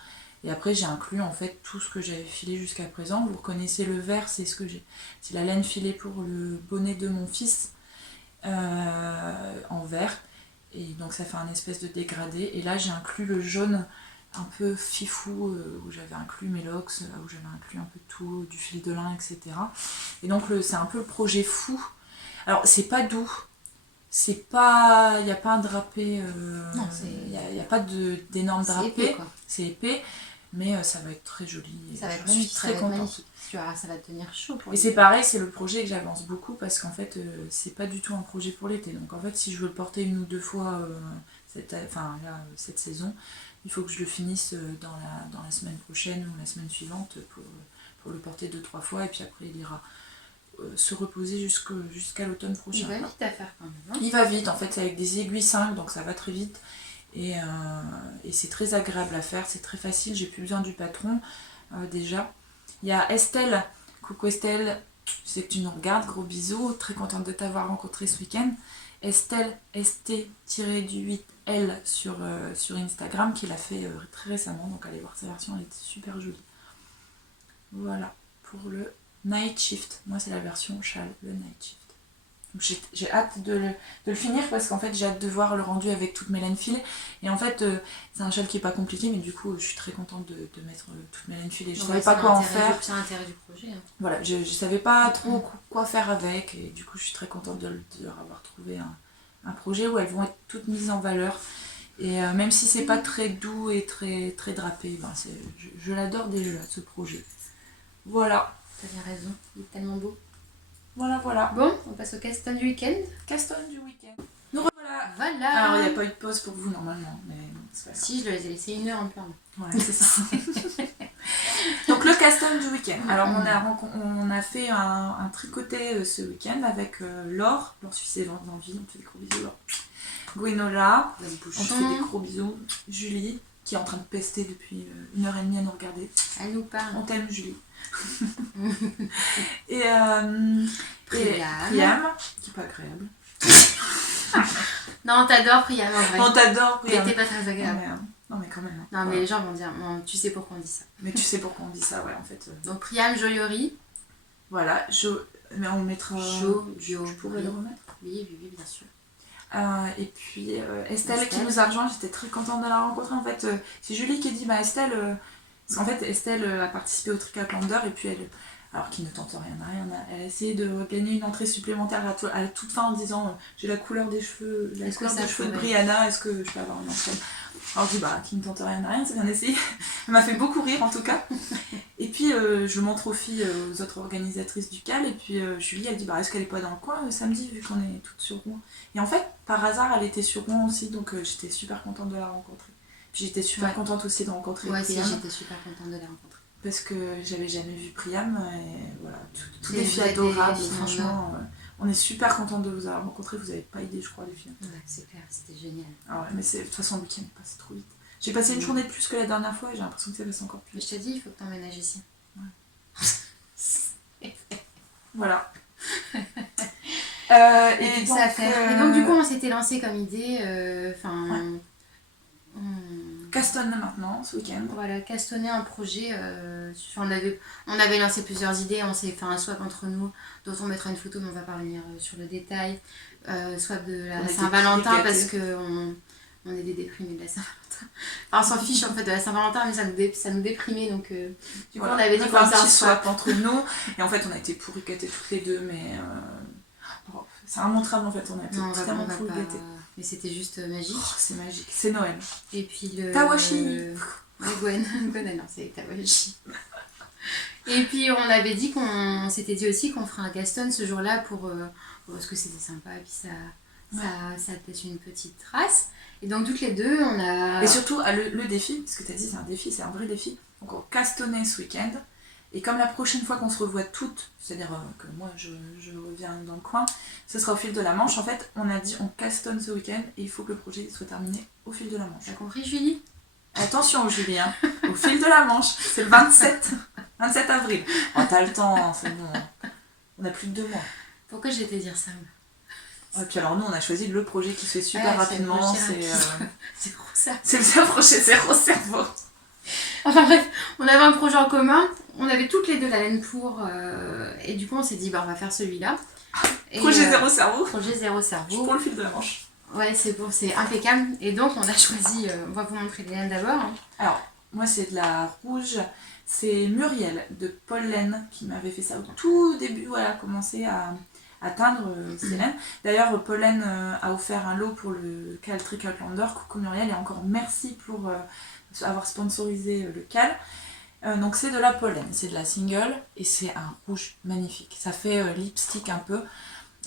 Et après j'ai inclus en fait tout ce que j'avais filé jusqu'à présent. Vous reconnaissez le vert, c'est la laine filée pour le bonnet de mon fils en vert. Et donc ça fait un espèce de dégradé. Et là j'ai inclus le jaune un peu fifou, où j'avais inclus mes locks, où j'avais inclus un peu de tout, du fil de lin, etc. Et donc c'est un peu le projet fou. Alors c'est pas doux, c'est pas, il n'y a pas un drapé, Non, il n'y a pas d'énorme c'est drapé, épais, quoi. c'est épais, mais ça va être très joli. Et Ça va être je suis magnifique, très contente. magnifique. Ça va te tenir chaud pour Et c'est pareil, c'est le projet que j'avance beaucoup parce qu'en fait, c'est pas du tout un projet pour l'été. Donc en fait, si je veux le porter 1 ou 2 fois cette saison, il faut que je le finisse dans la semaine prochaine ou la semaine suivante pour le porter 2-3 fois. Et puis après, il ira se reposer jusqu'à l'automne prochain. Il va vite à faire quand même. Hein. Il va vite, en fait, c'est avec des aiguilles 5, donc ça va très vite. Et c'est très agréable à faire, c'est très facile, j'ai plus besoin du patron déjà. Il y a Estelle, coucou Estelle, je sais que tu nous regardes, gros bisous, très contente de t'avoir rencontré ce week-end. Estelle, ST-8L sur Instagram, qui l'a fait très récemment, donc allez voir sa version, elle était super jolie. Voilà, pour le Night Shift, moi c'est la version châle, le Night Shift. Donc j'ai hâte de le finir parce qu'en fait j'ai hâte de voir le rendu avec toute mes laines filées. Et en fait c'est un châle qui est pas compliqué, mais du coup je suis très contente de mettre toutes mes laines filées. Je savais pas quoi en faire. C'est l'intérêt du projet. Hein. Voilà, je savais pas trop quoi faire avec, et du coup je suis très contente de leur avoir trouvé un projet où elles vont être toutes mises en valeur. Et même si c'est pas très doux et très, très drapé, ben je l'adore déjà ce projet. Voilà. T'as bien raison, il est tellement beau. Voilà. Bon, on passe au caston du week-end. Caston du week-end. Nous revoilà. Voilà. Alors il n'y a pas eu de pause pour vous normalement, mais c'est pas grave. Si, je leur ai laissé 1 heure en plein. Ouais, c'est ça. Donc le caston du week-end. Alors on a fait un tricoté ce week-end avec Laure Suisse et Ventes d'Envie. On fait des gros bisous Laure. Gwenola, on fait des gros bisous. Julie, qui est en train de pester depuis 1h30 à nous regarder. Elle nous parle. On t'aime Julie. et Priam, qui est pas agréable. Non, t'adores Priam en vrai. On t'adore Priam. Mais t'es pas très agréable. Non mais quand même. Non, mais les gens vont dire, bon, tu sais pourquoi on dit ça. Mais tu sais pourquoi on dit ça, ouais, en fait. Donc Priam Joyori. Voilà, mais on mettra... Je pourrais le remettre. Oui, bien sûr. Et puis Estelle qui nous a rejoint, j'étais très contente de la rencontrer. En fait, c'est Julie qui dit, Estelle... parce qu'en fait, Estelle a participé au Trick Lander et puis elle... Alors qu'il ne tente rien, elle a essayé de gagner une entrée supplémentaire à toute fin en disant j'ai la couleur des cheveux, de Brianna, est-ce que je peux avoir une entrée? Alors je dis qui ne tente rien, c'est bien essayé. Elle m'a fait beaucoup rire en tout cas. Et puis je montre aux filles, aux autres organisatrices du CAL, et puis Julie elle dit est-ce qu'elle est pas dans le coin samedi vu qu'on est toutes sur Rouen. Et en fait par hasard elle était sur Rouen aussi, donc j'étais super contente de la rencontrer. Puis j'étais super contente aussi de rencontrer Priam. Moi aussi j'étais super contente de la rencontrer. Parce que j'avais jamais vu Priam, et voilà, toutes les filles adorables, franchement, on est super contente de vous avoir rencontré, vous n'avez pas idée je crois les filles. Ouais, c'est clair, c'était génial. Ah ouais, mais de toute façon le week-end est passé trop vite. J'ai passé une journée de plus que la dernière fois et j'ai l'impression que c'est passé encore plus vite. Mais je te dis, il faut que t'emménages ici. Ouais. Voilà. Et puis donc, ça à faire. Et donc du coup on s'était lancé comme idée, castonne maintenant ce week-end. Voilà, castonner un projet. On avait lancé plusieurs idées, on s'est fait un swap entre nous, dont on mettra une photo, mais on va pas revenir sur le détail. Swap de la Saint-Valentin parce qu'on est des déprimés de la Saint-Valentin. Enfin, on s'en fiche en fait de la Saint-Valentin, mais ça nous déprimait, donc du coup on avait dit qu'on faisait un petit swap entre nous, et en fait on a été pourri gâtés toutes les deux, mais c'est immontrable en fait, on a été totalement pourri gâtés. Mais c'était juste magique. Oh, c'est magique, c'est Noël. Et puis le... Tawashi. Gwen, non, c'est Tawashi. Et puis on s'était dit aussi qu'on ferait un caston ce jour-là parce que c'était sympa, et puis ça laisse une petite trace. Et donc toutes les deux, on a... Et surtout, le défi, parce que tu as dit c'est un défi, c'est un vrai défi. Donc on castonnait ce week-end. Et comme la prochaine fois qu'on se revoit toutes, c'est-à-dire que moi je reviens dans le coin, ce sera au fil de la Manche. En fait, on a dit on castonne ce week-end et il faut que le projet soit terminé au fil de la Manche. T'as compris, Julie? Attention, Julie, hein, au fil de la Manche. C'est le 27 avril. Oh, t'as le temps, c'est bon. On a plus de 2 mois. Pourquoi j'ai été dire ça? Et puis alors nous, on a choisi le projet qui se fait super rapidement. C'est le zéro cerveau. Enfin bref, on avait un projet en commun, on avait toutes les deux la laine pour, et du coup on s'est dit on va faire celui-là. Projet zéro cerveau. Projet zéro cerveau. Pour le fil de la Manche. Ouais, c'est impeccable. Et donc, on a choisi, on va vous montrer les laines d'abord. Hein. Alors, moi, c'est de la rouge. C'est Muriel de Paul Laine qui m'avait fait ça au tout début où elle a commencé à teindre ses laines. D'ailleurs, Paul Laine a offert un lot pour le Cal Trick Outlander. Coucou Muriel, et encore merci pour avoir sponsorisé le Cal. Donc, c'est de la Paul Laine, c'est de la single et c'est un rouge magnifique. Ça fait lipstick un peu.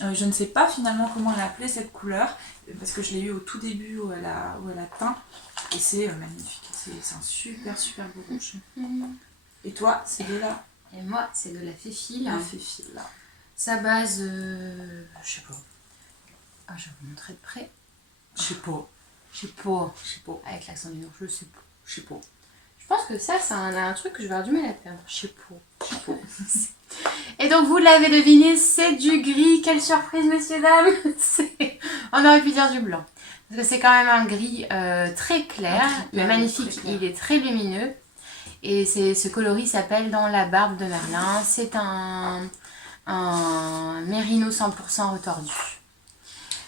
Je ne sais pas finalement comment elle a appelé cette couleur, parce que je l'ai eu au tout début où elle a teint, et c'est magnifique, c'est un super super beau rouge. Et toi, c'est de la Et moi, c'est de la Féfile. Féfile là. Sa base, je sais pas. Ah, je vais vous montrer de près. Je sais pas. Avec l'accent du Nord, je sais pas. Je sais pas. Je pense que ça, c'est un truc que je vais avoir du mal à perdre. Je sais pas. Et donc, vous l'avez deviné, c'est du gris. Quelle surprise, messieurs, dames. On aurait pu dire du blanc. Parce que c'est quand même un gris très clair. Il est magnifique, il est très lumineux. Et ce coloris s'appelle Dans la barbe de Merlin. C'est un mérino 100% retordu.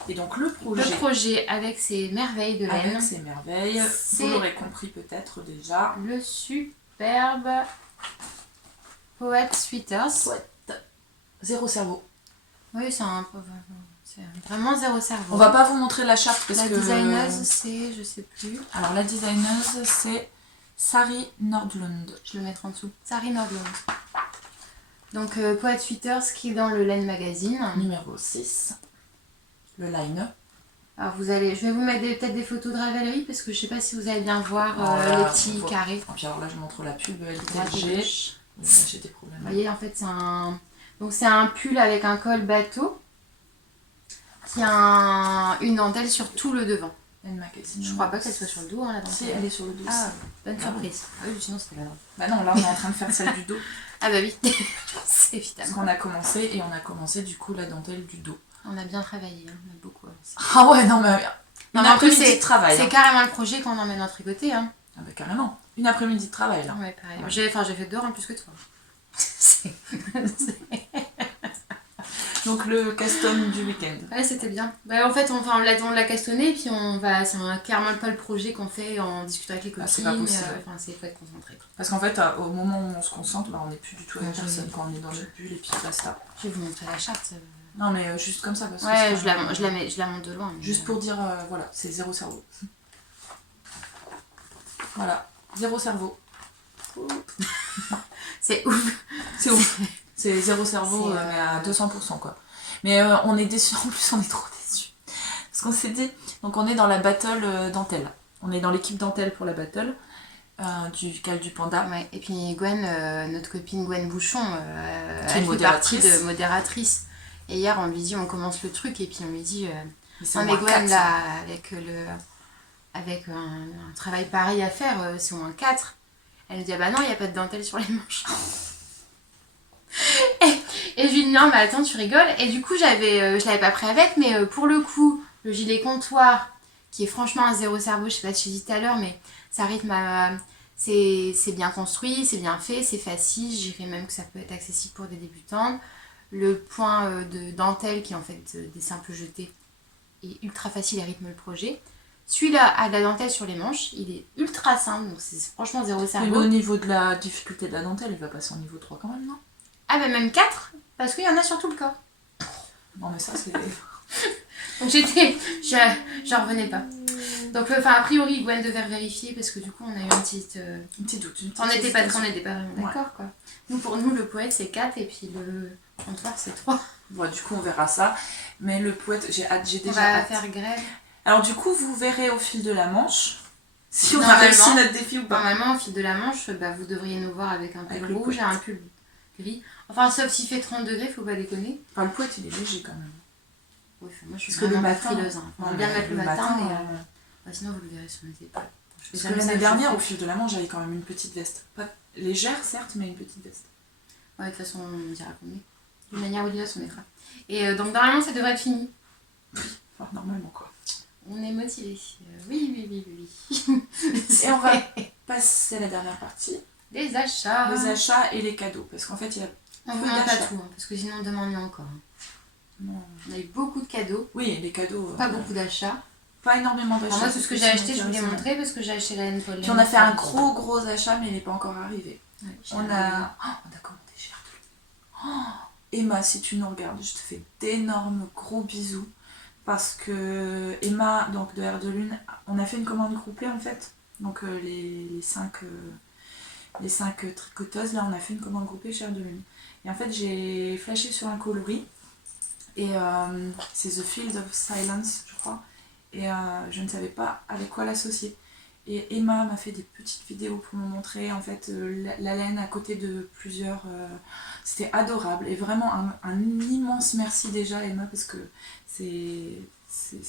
Et donc le projet avec ses merveilles de laine. Avec ses merveilles, vous l'aurez compris peut-être déjà. Le superbe Poet Sweaters. Zéro cerveau. Oui, c'est vraiment zéro cerveau. On va pas vous montrer la charte parce que... La designeuse, c'est... je sais plus. Alors la designeuse, c'est Sari Nordlund. Je le mettrai en dessous. Sari Nordlund. Donc Poet Sweaters qui est dans le Laine Magazine. Numéro 6. Le liner. Alors je vais vous mettre peut-être des photos de Ravelry parce que je sais pas si vous allez bien voir les petits carrés. Et puis alors là je montre la pub LTG. J'ai des problèmes. Vous voyez en fait c'est un pull avec un col bateau qui a une dentelle sur tout le devant. Je crois pas qu'elle soit sur le dos, hein, la dentelle. Si, elle est sur le dos. Ah, bonne surprise. Ah oui, sinon c'était la dent. Bah non, là on est en train de faire celle du dos. Ah bah oui, c'est évidemment. Parce qu'on a commencé et on a commencé du coup la dentelle du dos. On a bien travaillé, hein, on a beaucoup avancé. Ah ouais, non mais une après-midi de travail. C'est carrément le projet qu'on emmène en tricoter. Hein. Ah bah carrément. Une après-midi de travail là. Ouais, pareil. Ouais. J'ai fait 2 heures en plus que toi. Donc le custom du week-end. Ouais, c'était bien. Bah, en fait, on l'a castonné et puis c'est clairement pas le projet qu'on fait en discutant avec les copines. Ah, c'est pas possible. C'est faut être concentré. Parce qu'en fait, au moment où on se concentre, bah, on n'est plus du tout avec personne quand on est dans notre bulle et puis basta. Je vais vous montrer la charte. Non mais juste comme ça. Parce que ouais, je la monte de loin. Juste pour dire, voilà, c'est zéro cerveau. Voilà, zéro cerveau. C'est ouf. C'est ouf. C'est zéro cerveau, mais à 200% quoi. Mais on est déçus, en plus on est trop déçus. Parce qu'on s'est dit, donc on est dans la battle dentelle. On est dans l'équipe dentelle pour la battle du Cal du Panda. Ouais, et puis Gwen, notre copine Gwen Bouchon, elle fait partie de modératrice. Et hier on lui dit, on commence le truc et puis on lui dit, mais Gwen là, avec un travail pareil à faire, c'est au moins 4. Elle nous dit, ah bah non, il n'y a pas de dentelle sur les manches. Et je lui dis non mais attends tu rigoles et du coup je l'avais pas pris avec mais pour le coup le gilet comptoir qui est franchement un zéro cerveau, je sais pas si je l'ai dit tout à l'heure mais ça rythme c'est bien construit, c'est bien fait, c'est facile, je dirais même que ça peut être accessible pour des débutants. Le point de dentelle qui est en fait des simples jetés est ultra facile et rythme le projet. Celui-là a de la dentelle sur les manches, il est ultra simple donc c'est franchement zéro cerveau. Mais au niveau de la difficulté de la dentelle, il va passer au niveau 3 quand même, non? Ah bah même 4, parce qu'il y en a sur tout le corps. Non mais ça c'est... Donc j'en revenais pas. Donc a priori Gwen devait vérifier parce que du coup on a eu un petit doute. On n'était pas vraiment d'accord quoi. Pour nous le poète c'est 4 et puis le comptoir c'est 3. Bon du coup on verra ça. Mais le poète, j'ai déjà hâte. On va faire grève. Alors du coup vous verrez au fil de la manche si on a réussi notre défi ou pas. Normalement au fil de la manche vous devriez nous voir avec un pull rouge et un pull gris. Enfin, sauf s'il fait 30 degrés, faut pas déconner. Enfin, le poète, il est léger quand même. Oui, moi je suis vraiment pas frileuse. On va bien le mettre le matin, mais sinon vous le verrez sur mes épaules. Parce que l'année dernière, au fil de la manche, j'avais quand même une petite veste. Pas légère, certes, mais une petite veste. Ouais, de toute façon, on dira combien. D'une manière ou d'une autre, on mettra. Et donc, normalement, ça devrait être fini. Enfin, normalement, quoi. On est motivés. Oui. Et on va passer à la dernière partie. Les achats. Les achats et les cadeaux. Parce qu'en fait, il y a... On vous demande pas tout, parce que sinon on demande encore. Non. On a eu beaucoup de cadeaux. Oui, les cadeaux. Pas beaucoup d'achats. Pas énormément d'achats. Moi, tout ce que j'ai acheté, je vous l'ai montré parce que j'ai acheté la laine pour Puis on a fait un gros achat, mais il n'est pas encore arrivé. Ouais, on a commandé chez Erdolune. Emma, si tu nous regardes, je te fais d'énormes gros bisous. Parce que Emma, donc de Erdolune, on a fait une commande groupée en fait. Donc les 5 tricoteuses, là on a fait une commande groupée chez Erdolune. Et en fait j'ai flashé sur un coloris. Et c'est The Field of Silence, je crois. Et je ne savais pas avec quoi l'associer. Et Emma m'a fait des petites vidéos pour me montrer en fait la laine à côté de plusieurs. C'était adorable. Et vraiment un immense merci déjà Emma parce que c'est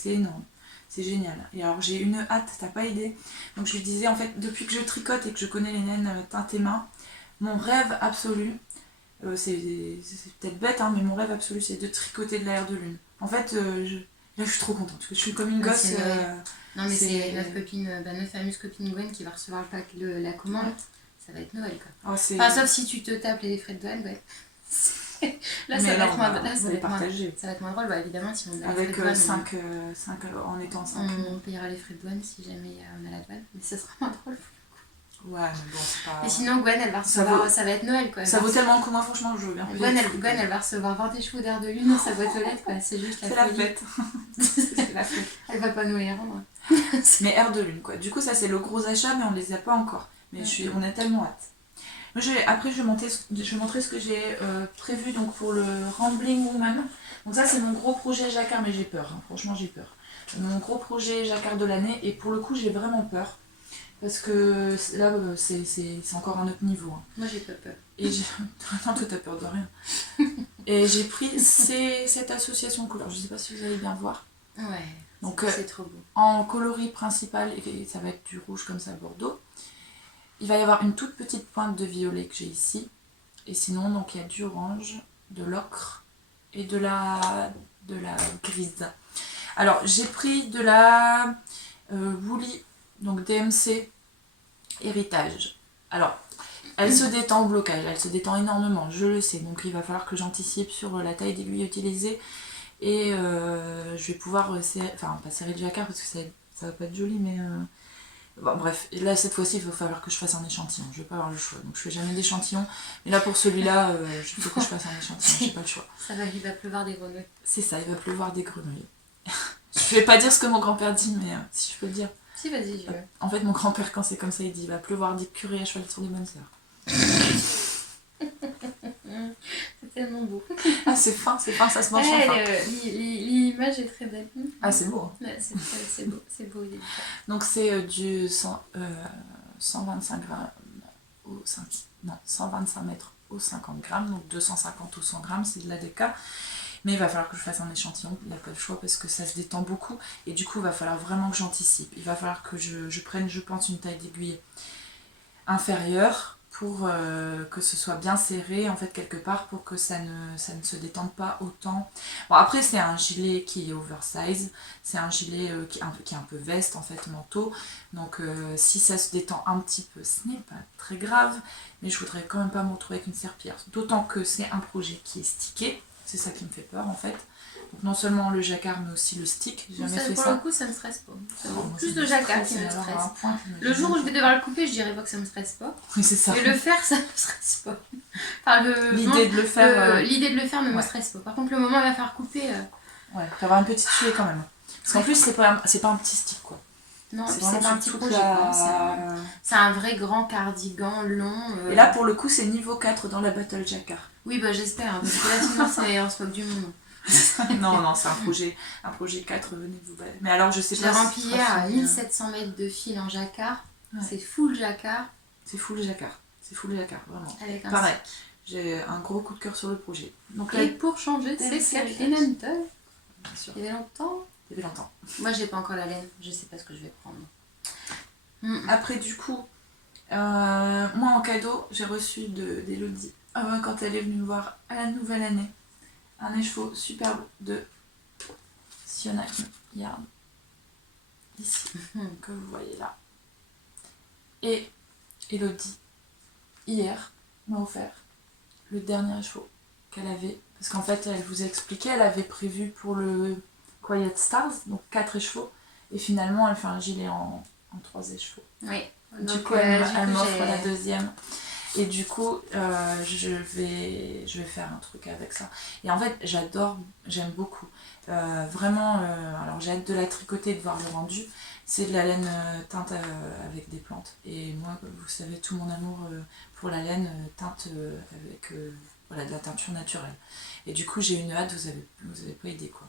énorme. C'est génial. Et alors j'ai une hâte, t'as pas idée. Donc je lui disais en fait, depuis que je tricote et que je connais les laines teintées main, mon rêve absolu, c'est peut-être bête, hein, mais mon rêve absolu c'est de tricoter de la Erdolune. En fait, là je suis trop contente parce que je suis comme une gosse. Non mais c'est notre copine, notre fameuse copine Gwen qui va recevoir le pack, la commande. Ça va être Noël quoi. Oh, enfin sauf si tu te tapes les frais de douane, ouais. Là, ça va être moins drôle, bah, évidemment, si on a avec les frais de douane. 5 en étant 5. On payera les frais de douane si jamais on a la douane, mais ça sera moins drôle. Ouais, mais bon, c'est pas. Et sinon, Gwen, elle va recevoir. Ça va être Noël quoi. Ça vaut tellement le coup, moi, franchement, je veux bien. Gwen, elle va recevoir 20 chevaux d'Erdolune dans sa boîte aux lettres, quoi. C'est juste la fête. C'est la fête. Elle va pas nous les rendre. Mais Erdolune, quoi. Du coup, ça, c'est le gros achat, mais on les a pas encore. Mais on a tellement hâte. Après, je vais montrer ce que j'ai prévu donc, pour le Rambling Woman. Donc, ça, c'est mon gros projet jacquard, mais j'ai peur. Hein. Franchement, j'ai peur. Mon gros projet jacquard de l'année, et pour le coup, j'ai vraiment peur. Parce que là, c'est encore un autre niveau. Hein. Moi, j'ai pas peur. Et non, toi, t'as peur de rien. Et j'ai pris cette association de couleurs. Je sais pas si vous allez bien voir. Ouais. Donc, c'est trop beau. En coloris principal, et ça va être du rouge comme ça, bordeaux. Il va y avoir une toute petite pointe de violet que j'ai ici. Et sinon, donc il y a du orange, de l'ocre et de la grise. Alors, j'ai pris de la Woolly, donc DMC Héritage. Alors, elle se détend au blocage, elle se détend énormément, je le sais. Donc il va falloir que j'anticipe sur la taille d'aiguille utilisée. Et je vais pouvoir pas serrer le jacquard parce que ça va pas être joli, mais bon, bref, et là cette fois-ci il va falloir que je fasse un échantillon, je vais pas avoir le choix, donc je fais jamais d'échantillon, mais là pour celui-là il faut que je fasse un échantillon, j'ai pas le choix. Il va pleuvoir des grenouilles. C'est ça, il va pleuvoir des grenouilles. Je vais pas dire ce que mon grand-père dit, mais si je peux le dire. Si, vas-y, je veux. En fait mon grand-père quand c'est comme ça il dit il va pleuvoir des curés à cheval sur des bonnes sœurs. C'est tellement beau. Ah c'est fin, ça se mange fin. L'image est très belle. Ah c'est beau. Ouais, c'est beau, il est beau. Donc c'est du 125 grammes au 125 mètres au 50 grammes, donc 250 ou 100 grammes, c'est de la déca. Mais il va falloir que je fasse un échantillon, il n'y a pas le choix parce que ça se détend beaucoup. Et du coup, il va falloir vraiment que j'anticipe. Il va falloir que je prenne, je pense, une taille d'aiguille inférieure pour que ce soit bien serré, en fait, quelque part, pour que ça ne se détende pas autant. Bon, après, c'est un gilet qui est oversize. C'est un gilet qui est un peu veste, en fait, manteau. Donc, si ça se détend un petit peu, ce n'est pas très grave. Mais je voudrais quand même pas me retrouver avec une serpillière. D'autant que c'est un projet qui est stické. C'est ça qui me fait peur en fait. Donc non seulement le jacquard mais aussi le stick. J'ai jamais fait ça. Pour le coup ça me stresse pas. Plus de jacquard qui me stresse. Le jour où je vais devoir le couper je dirais pas que ça me stresse pas. Oui c'est ça. Et le faire ça me stresse pas. Enfin, l'idée de le faire. L'idée de le faire ne me stresse pas. Par contre le moment où il va falloir couper. Ouais, il faut avoir une petite tuile quand même. Parce qu'en plus c'est pas un petit stick quoi. Non, c'est pas un petit projet. C'est un vrai grand cardigan long. Et là pour le coup c'est niveau 4 dans la battle jacquard. Oui bah j'espère, parce que là sinon on se moque du monde. non, c'est un projet 4, venez vous balader. Mais alors je sais pas. J'ai rempli hier à 1700 mètres de fil en jacquard. Ouais. C'est full jacquard. C'est full jacquard, vraiment. Avec un pareil, j'ai un gros coup de cœur sur le projet. Donc, et pour changer, c'est Kathleen Hunter. Bien sûr. Il y avait longtemps. Moi j'ai pas encore la laine, je sais pas ce que je vais prendre. Après du coup, moi en cadeau, j'ai reçu d'Elodie, quand elle est venue me voir à la nouvelle année, un écheveau superbe de Siona Yarn, ici, que vous voyez là. Et Elodie, hier, m'a offert le dernier écheveau qu'elle avait. Parce qu'en fait, elle vous a expliqué, elle avait prévu pour le Quiet Stars, donc 4 écheveaux. Et finalement, elle fait un gilet en 3 écheveaux. Oui. Du Donc, coup, elle du coup, m'offre j'ai- la deuxième. Et du coup, je vais faire un truc avec ça. Et en fait, j'aime beaucoup. Vraiment, alors j'ai hâte de la tricoter et de voir le rendu. C'est de la laine teinte avec des plantes. Et moi, vous savez, tout mon amour pour la laine teinte avec voilà, de la teinture naturelle. Et du coup, j'ai une hâte, vous avez pas idée quoi.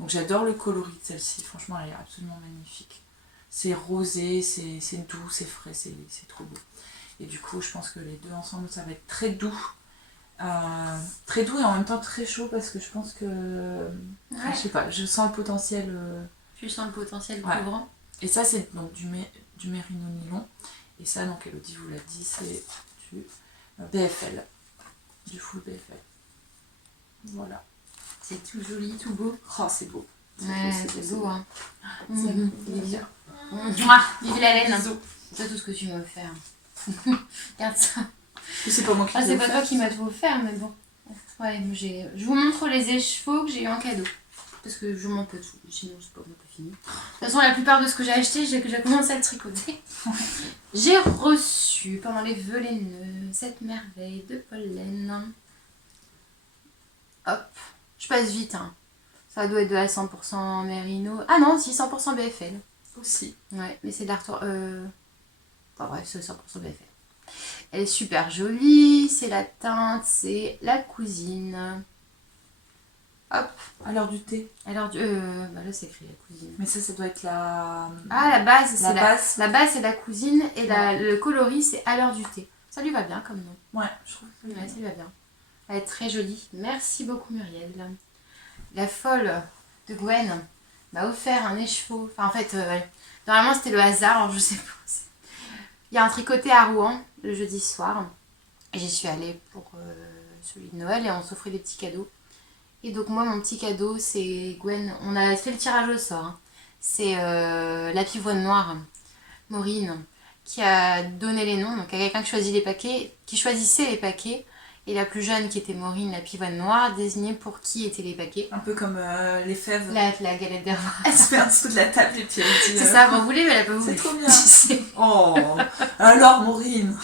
Donc j'adore le coloris de celle-ci. Franchement, elle est absolument magnifique. C'est rosé, c'est doux, c'est frais, c'est trop beau. Et du coup, je pense que les deux ensemble, ça va être très doux. Très doux et en même temps très chaud parce que je pense que... Enfin, je sais pas, je sens le potentiel... Tu sens le potentiel Ouais. plus grand. Et ça, c'est donc du mérino nylon. Et ça, donc Elodie vous l'a dit, c'est du BFL. Du full BFL. Voilà. C'est tout joli, tout beau. Oh, c'est beau. Ouais, c'est beau, hein. C'est Mhm. bien. Mouah, vive la laine. Bisous. C'est tout ce que tu m'as offert. Regarde ça. C'est pas moi qui Ah, l'ai c'est pas offert. toi qui m'as tout offert, mais bon. Ouais, moi, je vous montre les écheveaux que j'ai eu en cadeau. Parce que je montre pas tout, sinon c'est pas fini. De toute façon, la plupart de ce que j'ai acheté, j'ai déjà commencé à le tricoter. J'ai reçu pendant les vœux les nœuds cette merveille de pollen. Hop, je passe vite, hein. Ça doit être de la 100% Merino. Ah non, si, 100% BFL. Aussi. Ouais, mais c'est de la retour. Enfin bref, c'est 100% BFL. Elle est super jolie, c'est la teinte, c'est la cousine. Hop, À l'heure du thé. alors bah là c'est écrit la cousine. Mais ça doit être la... Ah, la base, c'est base. la base c'est la cousine et Ouais. le coloris c'est à l'heure du thé. Ça lui va bien comme nom. Ouais, je trouve que Ouais, ça lui va bien. Elle est très jolie. Merci beaucoup Muriel. La folle de Gwen m'a offert un écheveau. Enfin en fait, normalement c'était le hasard, alors je sais pas. Il y a un tricoté à Rouen le jeudi soir. Et j'y suis allée pour celui de Noël et on s'offrait des petits cadeaux. Et donc moi mon petit cadeau c'est Gwen, on a fait le tirage au sort. Hein. C'est la pivoine noire, Maureen, qui a donné les noms. Donc il y a quelqu'un qui choisissait les paquets. Et la plus jeune qui était Maureen, la pivoine noire, désignait pour qui étaient les paquets. un peu comme les fèves. La galette des rois. Elle se met en dessous de la table et puis elle dit... C'est ça, vous voulez mais elle a pas voulu. C'est trop bien. Oh, alors Maureen.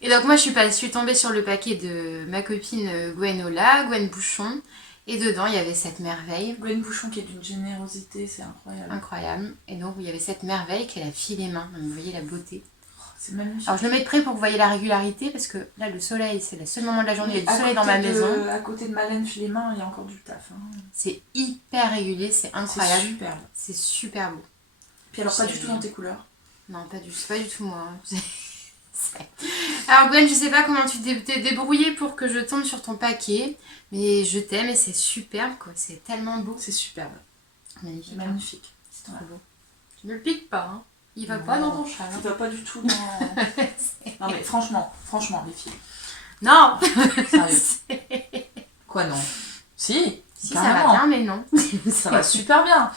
Et donc moi je suis tombée sur le paquet de ma copine Gwen Bouchon. Et dedans il y avait cette merveille. Gwen Bouchon qui est d'une générosité, c'est incroyable. Incroyable. Et donc il y avait cette merveille qu'elle a filé main. Donc, vous voyez la beauté. C'est magnifique. Alors je le mets de près pour que vous voyez la régularité parce que là le soleil c'est le seul moment de la journée, il y a du À soleil dans côté ma maison. À côté de ma laine filet main, il y a encore du taf. Hein. C'est hyper régulier, c'est C'est incroyable. superbe. C'est super beau. Puis alors pas C'est- du tout dans tes couleurs. Non, c'est pas du tout moi. hein. Alors Gwen, je sais pas comment tu t'es débrouillée pour que je tombe sur ton paquet, mais je t'aime et c'est superbe quoi, c'est tellement beau. C'est superbe. Magnifique. C'est hein. magnifique. C'est trop beau. Tu me le piques pas, hein. Il va Non. pas dans ton châle. Tu hein. vas pas du tout dans... Non mais franchement, les filles. Non Sérieux. Quoi non? Si, Si ça va bien, mais non. Ça va super bien.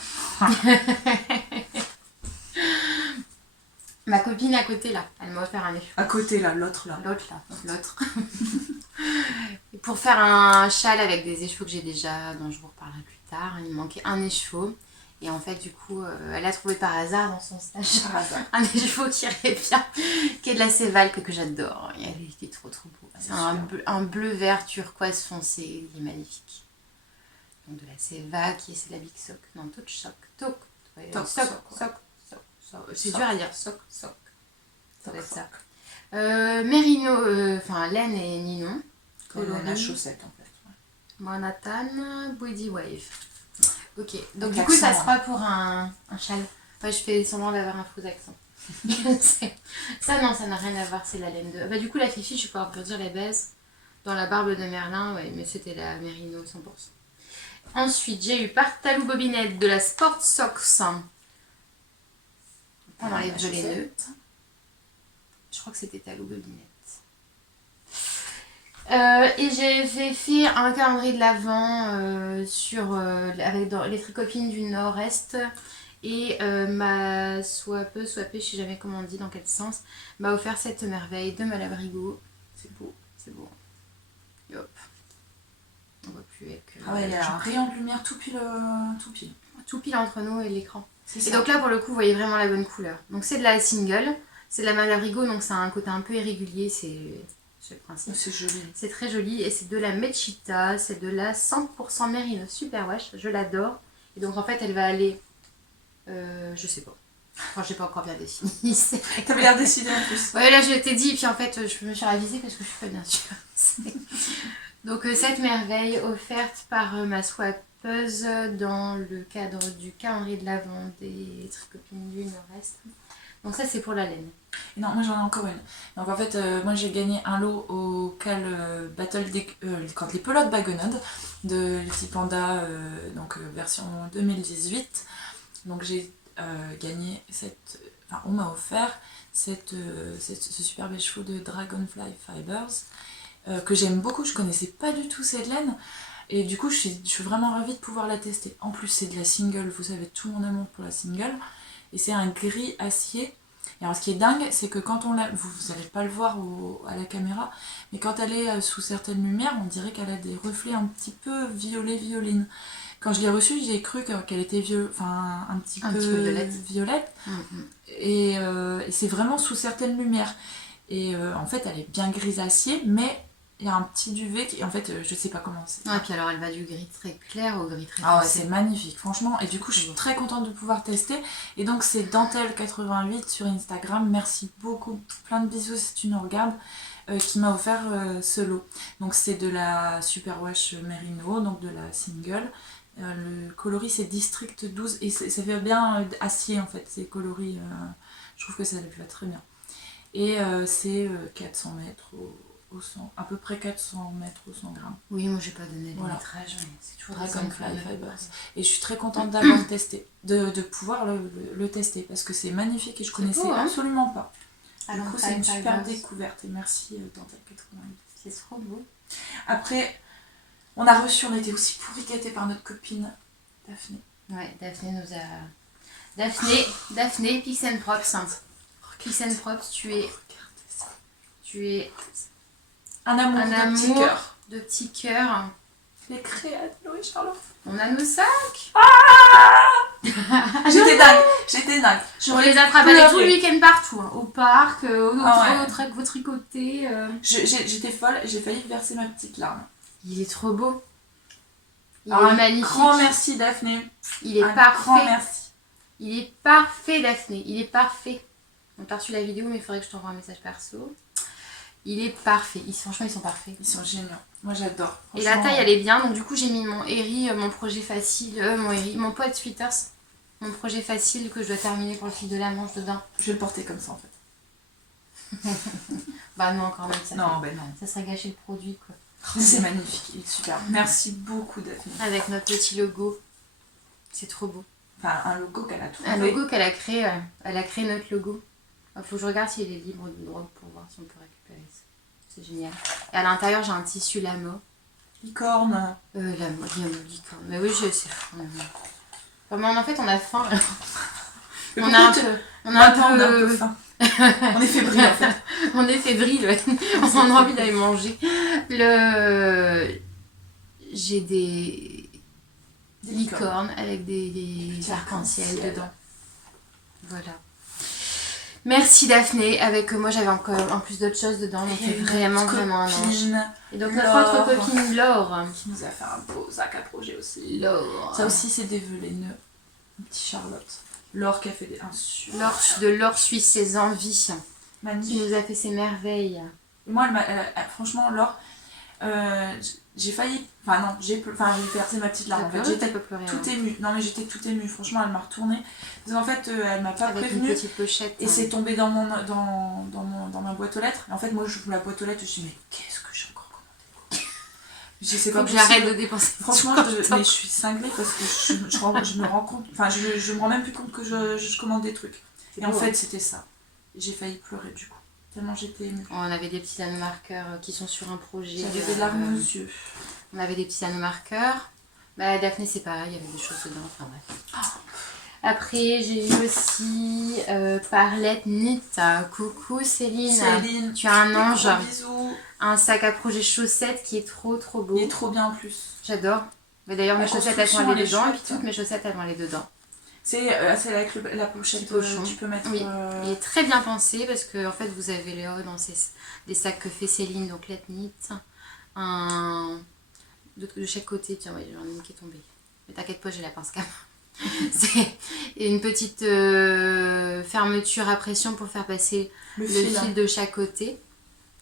Ma copine à côté là, elle m'a offert un écheveau. À côté là, l'autre là. L'autre. Et pour faire un châle avec des écheveaux que j'ai déjà, dont je vous reparlerai plus tard, il me manquait un écheveau. Et en fait, du coup, elle a trouvé par hasard dans son stage Par hasard. un écheveau qui irait bien, qui est de la Sévalque que j'adore. Et il est trop beau. C'est un bleu-vert turquoise foncé, il est magnifique. Donc de la Sévalque, et c'est la Big Sock. Non, Touch Sock. Sock. C'est dur à dire. Sock. Ça doit être ça. Merino, enfin laine et nylon. Comme la chaussette en fait. Manhattan, Body Wave. Ok, donc Avec du coup ça l'accent, sera pour un châle. Ouais, je fais semblant d'avoir un faux accent. Ça non, ça n'a rien à voir, c'est la laine de... Bah du coup la fifi, je vais pouvoir dire les bases. Dans la barbe de Merlin, ouais, mais c'était la Merino 100%. Ensuite, j'ai eu par Talou Bobinette de la Sport Socks. Pendant les vœux les nœuds. Je crois que c'était Talou Bobinette. Et j'avais fait un calendrier de l'Avent avec les tricopines du Nord-Est. Et ma swapée, je sais jamais comment on dit, dans quel sens, m'a offert cette merveille de Malabrigo. C'est beau. Oh, Ouais, il y a un rayon de lumière tout pile. Tout pile entre nous et l'écran. C'est Et ça. donc là, pour le coup, vous voyez vraiment la bonne couleur. Donc c'est de la single, c'est de la Malabrigo, donc ça a un côté un peu irrégulier, c'est le principe. C'est joli. C'est très joli et c'est de la Mechita, c'est de la 100% Merino Superwash, je l'adore. Et donc en fait, elle va aller, je sais pas. Enfin, j'ai pas encore bien défini. T'avais l'air décidé en plus. Ouais, là je t'ai dit, et puis en fait, je me suis ravisée parce que je suis pas bien sûre. Donc cette merveille offerte par ma swappeuse dans le cadre du calendrier de l'Avent des Tricopines du Nord-Est. Donc ça c'est pour la laine. Non, moi j'en ai encore une. Donc en fait, moi j'ai gagné un lot au Cal Battle quand les pelotes Bagonode de Lucy Panda, donc version 2018. Donc j'ai gagné enfin on m'a offert ce super bel chevaux de Dragonfly Fibers que j'aime beaucoup. Je connaissais pas du tout cette laine. Et du coup, je suis vraiment ravie de pouvoir la tester. En plus, c'est de la single, vous savez tout mon amour pour la single. Et c'est un gris acier. Et alors, ce qui est dingue, c'est que quand on l'a... Vous n'allez pas le voir à la caméra, mais quand elle est sous certaines lumières, on dirait qu'elle a des reflets un petit peu violet-violine. Quand je l'ai reçue, j'ai cru qu'elle était un petit peu violette. Et c'est vraiment sous certaines lumières. Et en fait, elle est bien grise acier, mais... Il y a un petit duvet qui, en fait, je sais pas comment c'est. Ah, et puis alors elle va du gris très clair au gris très foncé. Ah ouais, c'est magnifique, franchement. Et du coup, je suis très contente de pouvoir tester. Et donc, c'est Dentelle88 sur Instagram. Merci beaucoup. Plein de bisous si tu nous regardes. Qui m'a offert ce lot. Donc, c'est de la Superwash Merino, donc de la single. Le coloris, c'est District 12. Et ça fait bien acier, en fait, ces coloris. Je trouve que ça lui va très bien. Et c'est 400 mètres au 100, à peu près 400 mètres au 100 grammes. Oui, moi j'ai pas donné le métrage, mais c'est toujours Dragonfly Fibers. Et je suis très contente d'avoir testé, de pouvoir le tester, parce que c'est magnifique et je connaissais absolument pas. Du coup, c'est une super découverte et merci Dentelle88. C'est trop beau. Après, on était aussi pourri gâtés par notre copine Daphné. Ouais, Daphné nous a... Daphné, Pix and Props. Pix and Props, tu es... Un amour de petit cœur. Les créas de Chloé Charlotte. On a nos sacs. J'étais dingue. On les attrape avec tout le week-end partout. Hein. Au parc, au tricoté. J'étais folle, j'ai failli verser ma petite larme. Il est trop beau. Il est magnifique. Grand merci Daphné. Il est parfait. Grand merci. Il est parfait Daphné. Il est parfait. On t'a reçu la vidéo mais il faudrait que je t'envoie un message perso. Il est parfait, franchement ils sont parfaits. Ils sont géniaux, moi j'adore. Et la taille elle est bien, donc du coup j'ai mis mon Eri, mon projet facile, mon poète Sweaters, mon projet facile que je dois terminer pour le fil de la Manche dedans. Je vais le porter comme ça en fait. Bah non quand même, non. Ça serait gâcher le produit quoi. C'est magnifique, il est super. Merci beaucoup Daphné. Avec notre petit logo, c'est trop beau. Enfin un logo qu'elle a trouvé. Un logo qu'elle a créé, elle a créé notre logo. Il faut que je regarde s'il est libre de droit pour voir si on peut récupérer ça. C'est génial. Et à l'intérieur, j'ai un tissu lamo. Licorne. Lamo, licorne. Mais oui, je sais. Enfin, en fait, on a faim. On a un peu faim. On est fébrile en fait. On est fébrile, ouais. On a envie d'aller manger. J'ai des licornes avec des arcs-en-ciel dedans. Voilà. Merci Daphné, avec moi j'avais encore en plus d'autres choses dedans, donc c'est vraiment un ange. Et donc notre autre copine Laure qui nous a fait un beau sac à projet aussi. Laure. Ça aussi c'est des velaineux. Un petit Charlotte. Laure qui a fait un super... Laure suit ses envies. Magnifique. Qui nous a fait ses merveilles. Et moi franchement Laure, j'ai failli... Enfin non, j'ai versé ma petite larme. En fait, j'étais tout émue. Non mais j'étais tout émue. Franchement, elle m'a retournée. Parce qu'en fait, elle m'a pas prévenue. Une petite pochette. Et c'est tombé dans ma boîte aux lettres. Et en fait, moi, j'ouvre la boîte aux lettres et je me dis, mais qu'est-ce que j'ai encore commandé? Je sais pas. J'arrête de dépenser. Franchement, mais je suis cinglée parce que je me rends compte. Enfin, je me rends même plus compte que je commande des trucs. Et en fait, c'était ça. J'ai failli pleurer du coup. Tellement j'étais émue. On avait des petits anneaux marqueurs qui sont sur un projet. J'avais des larmes aux yeux. On avait des petits anneaux marqueurs. Bah, Daphné, c'est pareil, il y avait des choses dedans. Enfin bref. Oh. Après, j'ai eu aussi Parlette Knit. Coucou Céline. Tu as un ange. Bisous. Un sac à projet chaussettes qui est trop beau. Il est trop bien en plus. J'adore. Mais d'ailleurs, mes La chaussettes, elles sont construction, allées elle est dedans, et puis chouette. toutes mes chaussettes, elles vont aller dedans. C'est avec la pochette, Petit pochon. tu peux mettre... Oui, il est très bien pensé parce que en fait vous avez les dans des sacs que fait Céline, donc Letnit, de chaque côté, tiens, ouais, j'en ai une qui est tombée. Mais t'inquiète pas, j'ai la pince cam. C'est une petite fermeture à pression pour faire passer le fil de chaque côté.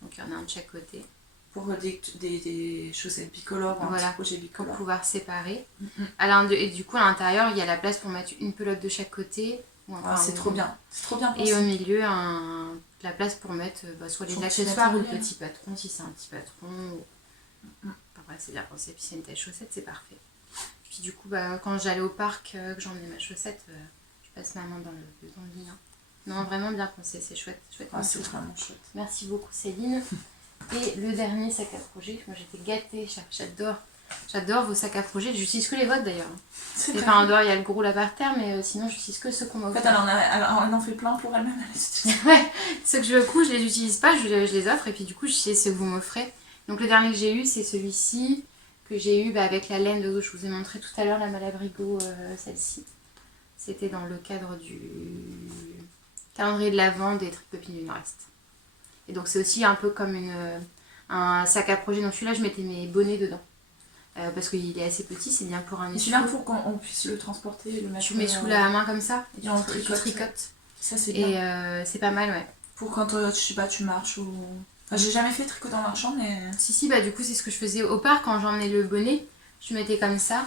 Donc il y en a un de chaque côté. Pour des chaussettes bicolores, voilà, un petit projet bicolore. Pour pouvoir séparer. Et du coup, à l'intérieur, il y a la place pour mettre une pelote de chaque côté. Enfin, c'est trop bien. C'est trop bien pensé. Et au milieu, la place pour mettre soit les accessoires ou le petit patron, si c'est un petit patron. Enfin, c'est bien pensé. Puis c'est une taille chaussette, c'est parfait. Puis du coup, quand j'allais au parc, que j'emmenais ma chaussette, je passe ma main dans le lit. Hein. Non, vraiment bien pensé, c'est chouette. C'est vraiment chouette. Merci beaucoup Céline. Et le dernier sac à projet, moi j'étais gâtée, j'adore vos sacs à projet, j'utilise que les vôtres d'ailleurs. Enfin, en dehors il y a le gros là par terre, mais sinon j'utilise que ceux qu'on m'a offert. En fait, elle en fait plein pour elle-même. Ouais, ceux que je couds, je les utilise pas, je les offre, et puis du coup j'utilise ceux que vous m'offrez. Donc le dernier que j'ai eu, c'est celui-ci, que j'ai eu avec la laine de je vous ai montré tout à l'heure, la Malabrigo, celle-ci. C'était dans le cadre du calendrier de l'Avent des Tricopines du Nord-Est. Et donc c'est aussi un peu comme un sac à projet. Donc celui-là, je mettais mes bonnets dedans. Parce qu'il est assez petit, c'est bien pour un essuie. C'est bien pour qu'on puisse le transporter et le mettre. Tu mets sous la main comme ça et tu tricotes. Ça c'est bien. Et c'est pas mal, ouais. Pour quand je sais pas, tu marches ou... Enfin, j'ai jamais fait tricot en marchant, mais... Si, du coup c'est ce que je faisais au parc quand j'emmenais le bonnet. Je mettais comme ça.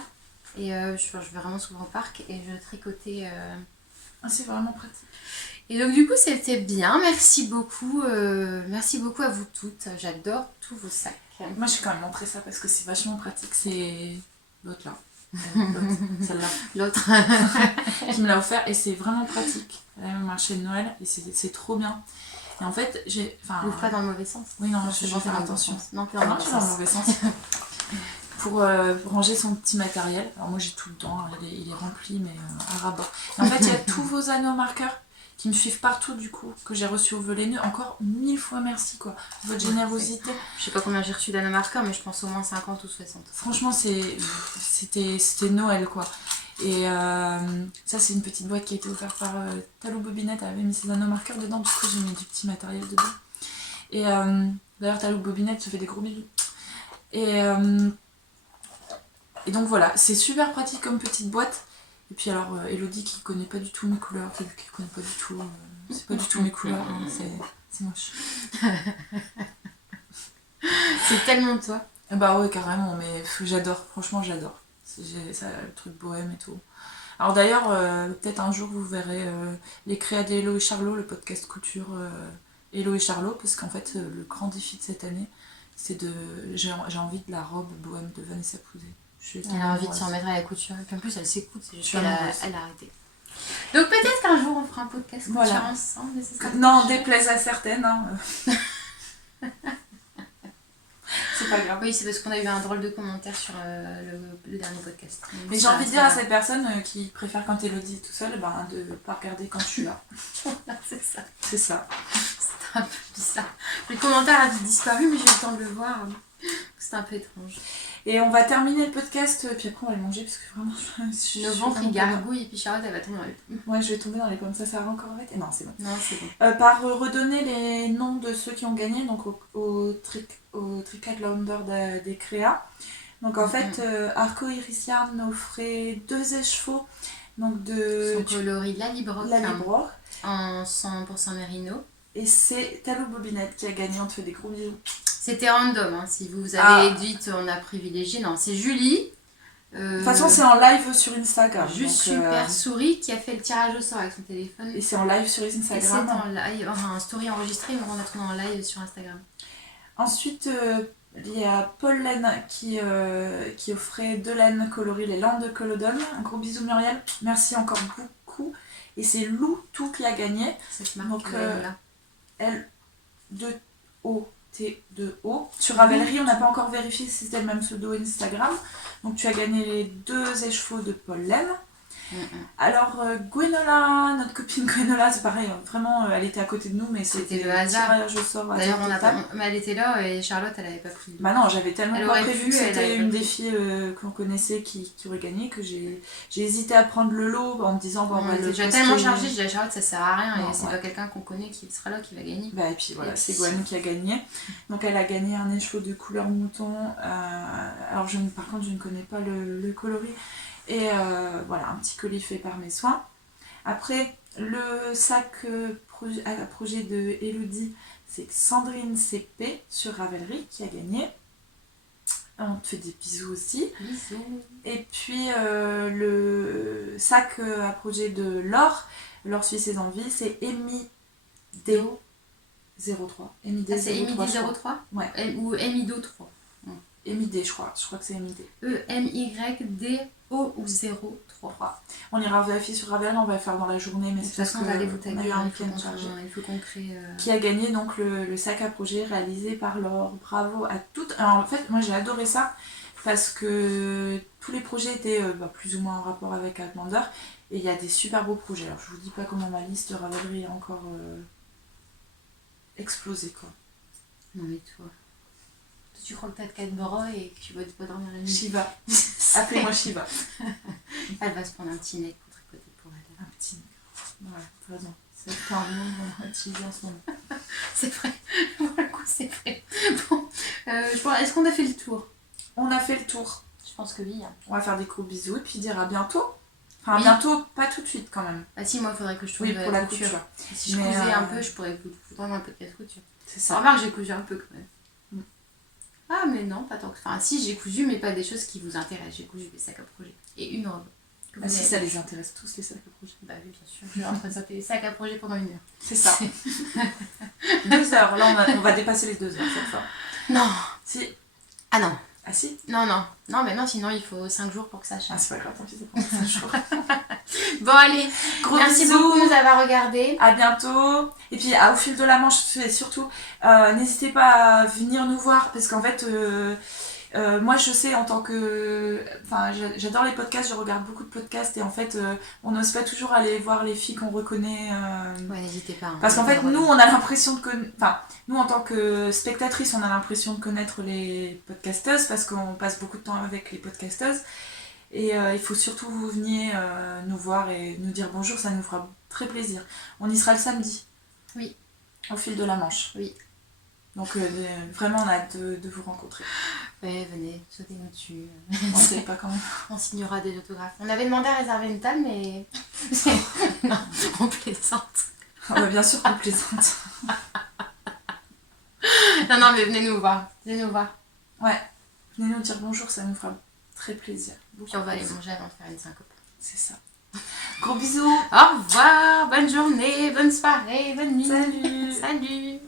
Et je vais vraiment souvent au parc et je tricotais... c'est vraiment pratique. Et donc du coup c'était bien, merci beaucoup à vous toutes, j'adore tous vos sacs. Moi j'ai quand même montré ça parce que c'est vachement pratique, c'est l'autre là, celle-là, l'autre qui me l'a offert et c'est vraiment pratique. Elle a marché de Noël et c'est trop bien. Et en fait j'ai... Ouvre pas dans le mauvais sens. Oui non, je vais faire attention. Non, plus dans le mauvais sens. Pour ranger son petit matériel, alors moi j'ai tout dedans, il est rempli mais à ras-bord. En fait il y a tous vos anneaux marqueurs qui me suivent partout du coup, que j'ai reçu au Veleneux. Encore 1000 fois merci quoi, votre générosité. Je sais pas combien j'ai reçu d'anneaux marqueurs, mais je pense au moins 50 ou 60. Franchement c'était Noël quoi. Et ça c'est une petite boîte qui a été offerte par Talou Bobinette, elle avait mis ses anneaux marqueurs dedans, du coup j'ai mis du petit matériel dedans. Et d'ailleurs Talou Bobinette se fait des gros bisous. Et donc voilà, c'est super pratique comme petite boîte. Et puis alors Elodie qui connaît pas du tout mes couleurs, qui connaît pas du tout, c'est pas du tout mes couleurs, hein, c'est moche. C'est tellement toi. Bah ouais carrément, mais j'adore, franchement j'adore. J'ai ça, le truc bohème et tout. Alors d'ailleurs, peut-être un jour vous verrez les créas d'Hello et Charlot, le podcast couture Hello et Charlot, parce qu'en fait le grand défi de cette année, c'est j'ai envie de la robe bohème de Vanessa Pouzet. Elle a envie de s'en remettre à la couture. Et puis en plus, elle s'écoute, c'est juste qu'elle a arrêté. Donc peut-être qu'un jour, on fera un podcast couture ensemble. Non, déplaise à certaines. Hein. C'est pas grave. Oui, c'est parce qu'on a eu un drôle de commentaire sur le dernier podcast. Mais j'ai envie de dire à cette personne qui préfère quand Elodie est tout seule, de pas regarder quand je suis là. C'est ça. C'est ça. C'est un peu bizarre. Le commentaire a disparu, mais j'ai eu le temps de le voir. C'est un peu étrange. Et on va terminer le podcast, puis après on va le manger parce que vraiment le ventre il gargouille et puis Charlotte elle va tomber dans les pommes. Ouais, je vais tomber dans les pommes, ça va encore arrêter. Non, c'est bon. Non, c'est bon. Par redonner les noms de ceux qui ont gagné, donc au Tricathlon des créas. Donc en fait, Arco Iris Yarn offrait 2 écheveaux. Donc de. Son coloris La Librock. En 100% mérino. Et c'est Talou Bobinette qui a gagné, on te fait des gros bisous. C'était random, hein. Si vous avez dit on a privilégié, non, c'est Julie. De toute façon, c'est en live sur Instagram. Juste donc, super souris qui a fait le tirage au sort avec son téléphone. Et c'est en live sur Instagram. Et c'est en live, enfin un story enregistré, mais on a trouvé en live sur Instagram. Ensuite, il y a Paul Laine qui offrait 2 laines coloris, les Landes de Colodon. Un gros bisou Muriel, merci encore beaucoup. Et c'est Lou Tout qui a gagné. Cette marque donc là. L2OT2O. Sur Ravelry, on n'a pas encore vérifié si c'était le même pseudo Instagram. Donc tu as gagné les 2 écheveaux de Paul Laine. Alors Gwenola, notre copine Gwenola, c'est pareil, vraiment elle était à côté de nous, mais C'était c'était le hasard. tirage au sort. D'ailleurs, mais elle était là et Charlotte, elle avait pas pris. Bah non, j'avais tellement Elle pas aurait prévu pu, que elle c'était avait une pas des filles qu'on connaissait qui aurait gagné, que j'ai hésité à prendre le lot en me disant bon, on va le déjà poster. tellement chargé, je disais à Charlotte, ça sert à rien, Non, et c'est ouais. pas quelqu'un qu'on connaît qui sera là qui va gagner. Bah et puis voilà, Et c'est puis- Gwen qui a gagné. Donc elle a gagné un écheveau de couleur mouton. Alors par contre je ne connais pas le coloris. Et voilà, un petit colis fait par mes soins. Après, le sac à projet de Elodie, c'est Sandrine CP sur Ravelry qui a gagné. On te fait des bisous aussi. Bisous. Et puis le sac à projet de Laure suit ses envies, c'est Amy D03. Amy D03. C'est Amy D03 Ouais. Ou Amy Do3. Amy D, je crois que c'est Amy D. E-M-Y-D-O ou 03. On ira vérifier sur Ravelry, on va le faire dans la journée, mais De toute c'est parce façon, on va aller vous qu'on a taguer, eu un il faut week-end chargé. qu'on crée. Qui a gagné donc le sac à projet réalisé par Laure. Bravo à toutes. Alors en fait, moi j'ai adoré ça parce que tous les projets étaient plus ou moins en rapport avec Outlander et il y a des super beaux projets. Alors je vous dis pas comment ma liste Ravelry est encore explosée quoi. Non mais toi tu crois que t'as 4 bras et que tu vas pas dormir la nuit. Shiva. Appelez-moi Shiva. Elle va se prendre un petit nez pour tricoter pour elle. Un petit. Ouais, t'as raison. C'est un mot qu'on va utiliser en ce moment. C'est vrai. Pour le coup, c'est vrai. Bon, est-ce qu'on a fait le tour? On a fait le tour. Je pense que oui. On va faire des gros bisous et puis dire à bientôt. Enfin, Oui. Bientôt, pas tout de suite quand même. Bah si, moi, il faudrait que je trouve Oui, pour la couture. Si je Mais, cousais un peu, je pourrais vous vendre un peu de casse-couture. C'est ça. Remarque, j'ai cousu un peu quand même. Mm. Ah, mais non, pas tant que... Enfin, si, j'ai cousu, mais pas des choses qui vous intéressent. J'ai cousu des sacs à projet. Et une robe. que Bah, vous si avez ça fait. les intéresse tous, les sacs à projet. Bah oui, bien sûr. Je vais en train de sauter des sacs à projet pendant 1 heure. C'est ça. 2 heures. Là, on va dépasser les 2 heures cette fois. Non. Si. Ah non. Ah si. Non, non. Non, mais non, sinon il faut 5 jours pour que ça Ah, change. c'est pas grave, tant pis, ça prend 5 jours. Bon, allez. Gros Merci bisous. beaucoup de nous avoir regardés. À bientôt. Et puis, au fil de la manche, surtout, n'hésitez pas à venir nous voir parce qu'en fait, moi je sais en tant que. Enfin, j'adore les podcasts, je regarde beaucoup de podcasts et en fait, on n'ose pas toujours aller voir les filles qu'on reconnaît. Ouais, n'hésitez pas. Hein. Parce qu'en fait, nous, on a l'impression de connaître. Enfin, nous, en tant que spectatrices, on a l'impression de connaître les podcasteuses parce qu'on passe beaucoup de temps avec les podcasteuses. Et il faut surtout que vous veniez nous voir et nous dire bonjour, ça nous fera très plaisir. On y sera le samedi. Oui. Au fil de la Manche. Oui. Donc vraiment, on a hâte de vous rencontrer. Ouais, venez, sautez-nous dessus. On sait pas quand même. On signera des autographes. On avait demandé à réserver une table, mais. Non, on plaisante. Ah bah, bien sûr qu'on plaisante. Non, non, mais venez nous voir. Venez nous voir. Ouais. Venez nous dire bonjour, ça nous fera très plaisir. Puis on va aller manger avant de faire une syncope. C'est ça. Gros bisous. Au revoir, bonne journée, bonne soirée, bonne nuit. Salut. Salut.